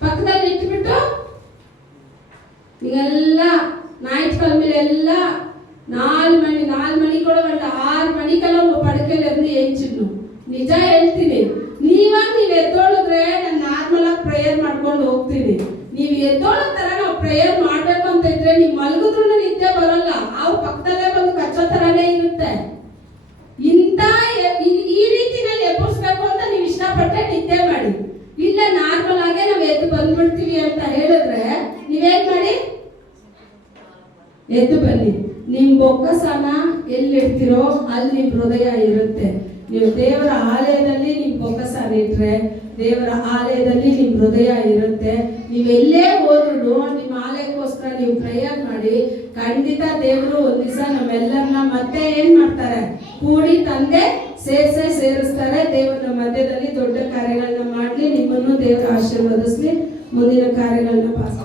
ಪಕ್ಕದಲ್ಲಿ ಇಟ್ಬಿಟ್ಟು ಈಗೆಲ್ಲ ನಾಯ್ಕಲ್ ಮೇಲೆ ಎಲ್ಲ 4 ಮಣಿ ಕೊಡಗಂಟ 6 ಮಣಿಗೆಲ್ಲ ಪಡಕೆಲ್ಲ ಹೆಚ್ಚಿನ್ನು. ನಿಜ ಹೇಳ್ತೀನಿ, ನೀವ್ ಎದ್ದೋಳಿದ್ರೆ ನಾನು ನಾರ್ಮಲ್ ಆಗಿ ಪ್ರೇಯರ್ ಮಾಡ್ಕೊಂಡು ಹೋಗ್ತೀನಿ. ನೀವು ಎದ್ದೋಳೋ ತರ ನಾವು ಪ್ರೇಯರ್ ಮಾಡ್ಬೇಕು ಅಂತ ಇದ್ರೆ, ನೀವು ಮಲಗಿದ್ರು ನಿದ್ದೆ ಬರಲ್ಲ, ಅವು ಪಕ್ಕದಲ್ಲೇ ಬಂದು ಕಚ್ಚೋ ತರಾನೇ ಇರುತ್ತೆ. ಈ ರೀತಿನಲ್ಲಿ ಎಬ್ಬರಿಸ್ಬೇಕು ಅಂತ ನೀವು ಇಷ್ಟಪಟ್ಟರೆ ನಿದ್ದೆ ಮಾಡಿ. ಇಲ್ಲ ನಾರ್ಮಲ್ ಆಗೇ ನಾವು ಎದ್ದು ಬಂದ್ಬಿಡ್ತೀವಿ ಅಂತ ಹೇಳಿದ್ರೆ ನೀವೇನ್ ಮಾಡಿ? ಎದ್ದು ಬನ್ನಿ. ನಿಮ್ ಬೊಕ್ಕಸನ ಎಲ್ಲಿಡ್ತಿರೋ ಅಲ್ಲಿ ನಿಮ್ ಹೃದಯ ಇರುತ್ತೆ. ನೀವು ದೇವರ ಆಲಯದಲ್ಲಿ ನಿಮ್ ಬೊಕ್ಕಸನ ಇಟ್ರೆ ದೇವರ ಆಲಯದಲ್ಲಿ ನಿಮ್ ಹೃದಯ ಇರುತ್ತೆ. ನೀವೆಲ್ಲೇ ಹೋದ್ರು ನಿಮ್ಮ ಆಲಯಕ್ಕೋಸ್ಕರ ನೀವು ಪ್ರೇಯರ್ ಮಾಡಿ, ಖಂಡಿತ ದೇವರು ಒಂದ್ ದಿವಸ ನಮ್ಮೆಲ್ಲರನ್ನ ಮತ್ತೆ ಏನ್ ಮಾಡ್ತಾರೆ? ಕೂಡಿ ತಂದೆ ಸೇರಿಸ್ತಾರೆ. ದೇವರ ಮಧ್ಯದಲ್ಲಿ ದೊಡ್ಡ ಕಾರ್ಯಗಳನ್ನ ಮಾಡ್ಲಿ. ನಿಮ್ಮನ್ನು ದೇವರ ಆಶೀರ್ವದಿಸ್ಲಿ. ಮುಂದಿನ ಕಾರ್ಯಗಳನ್ನ ಪಾಸ್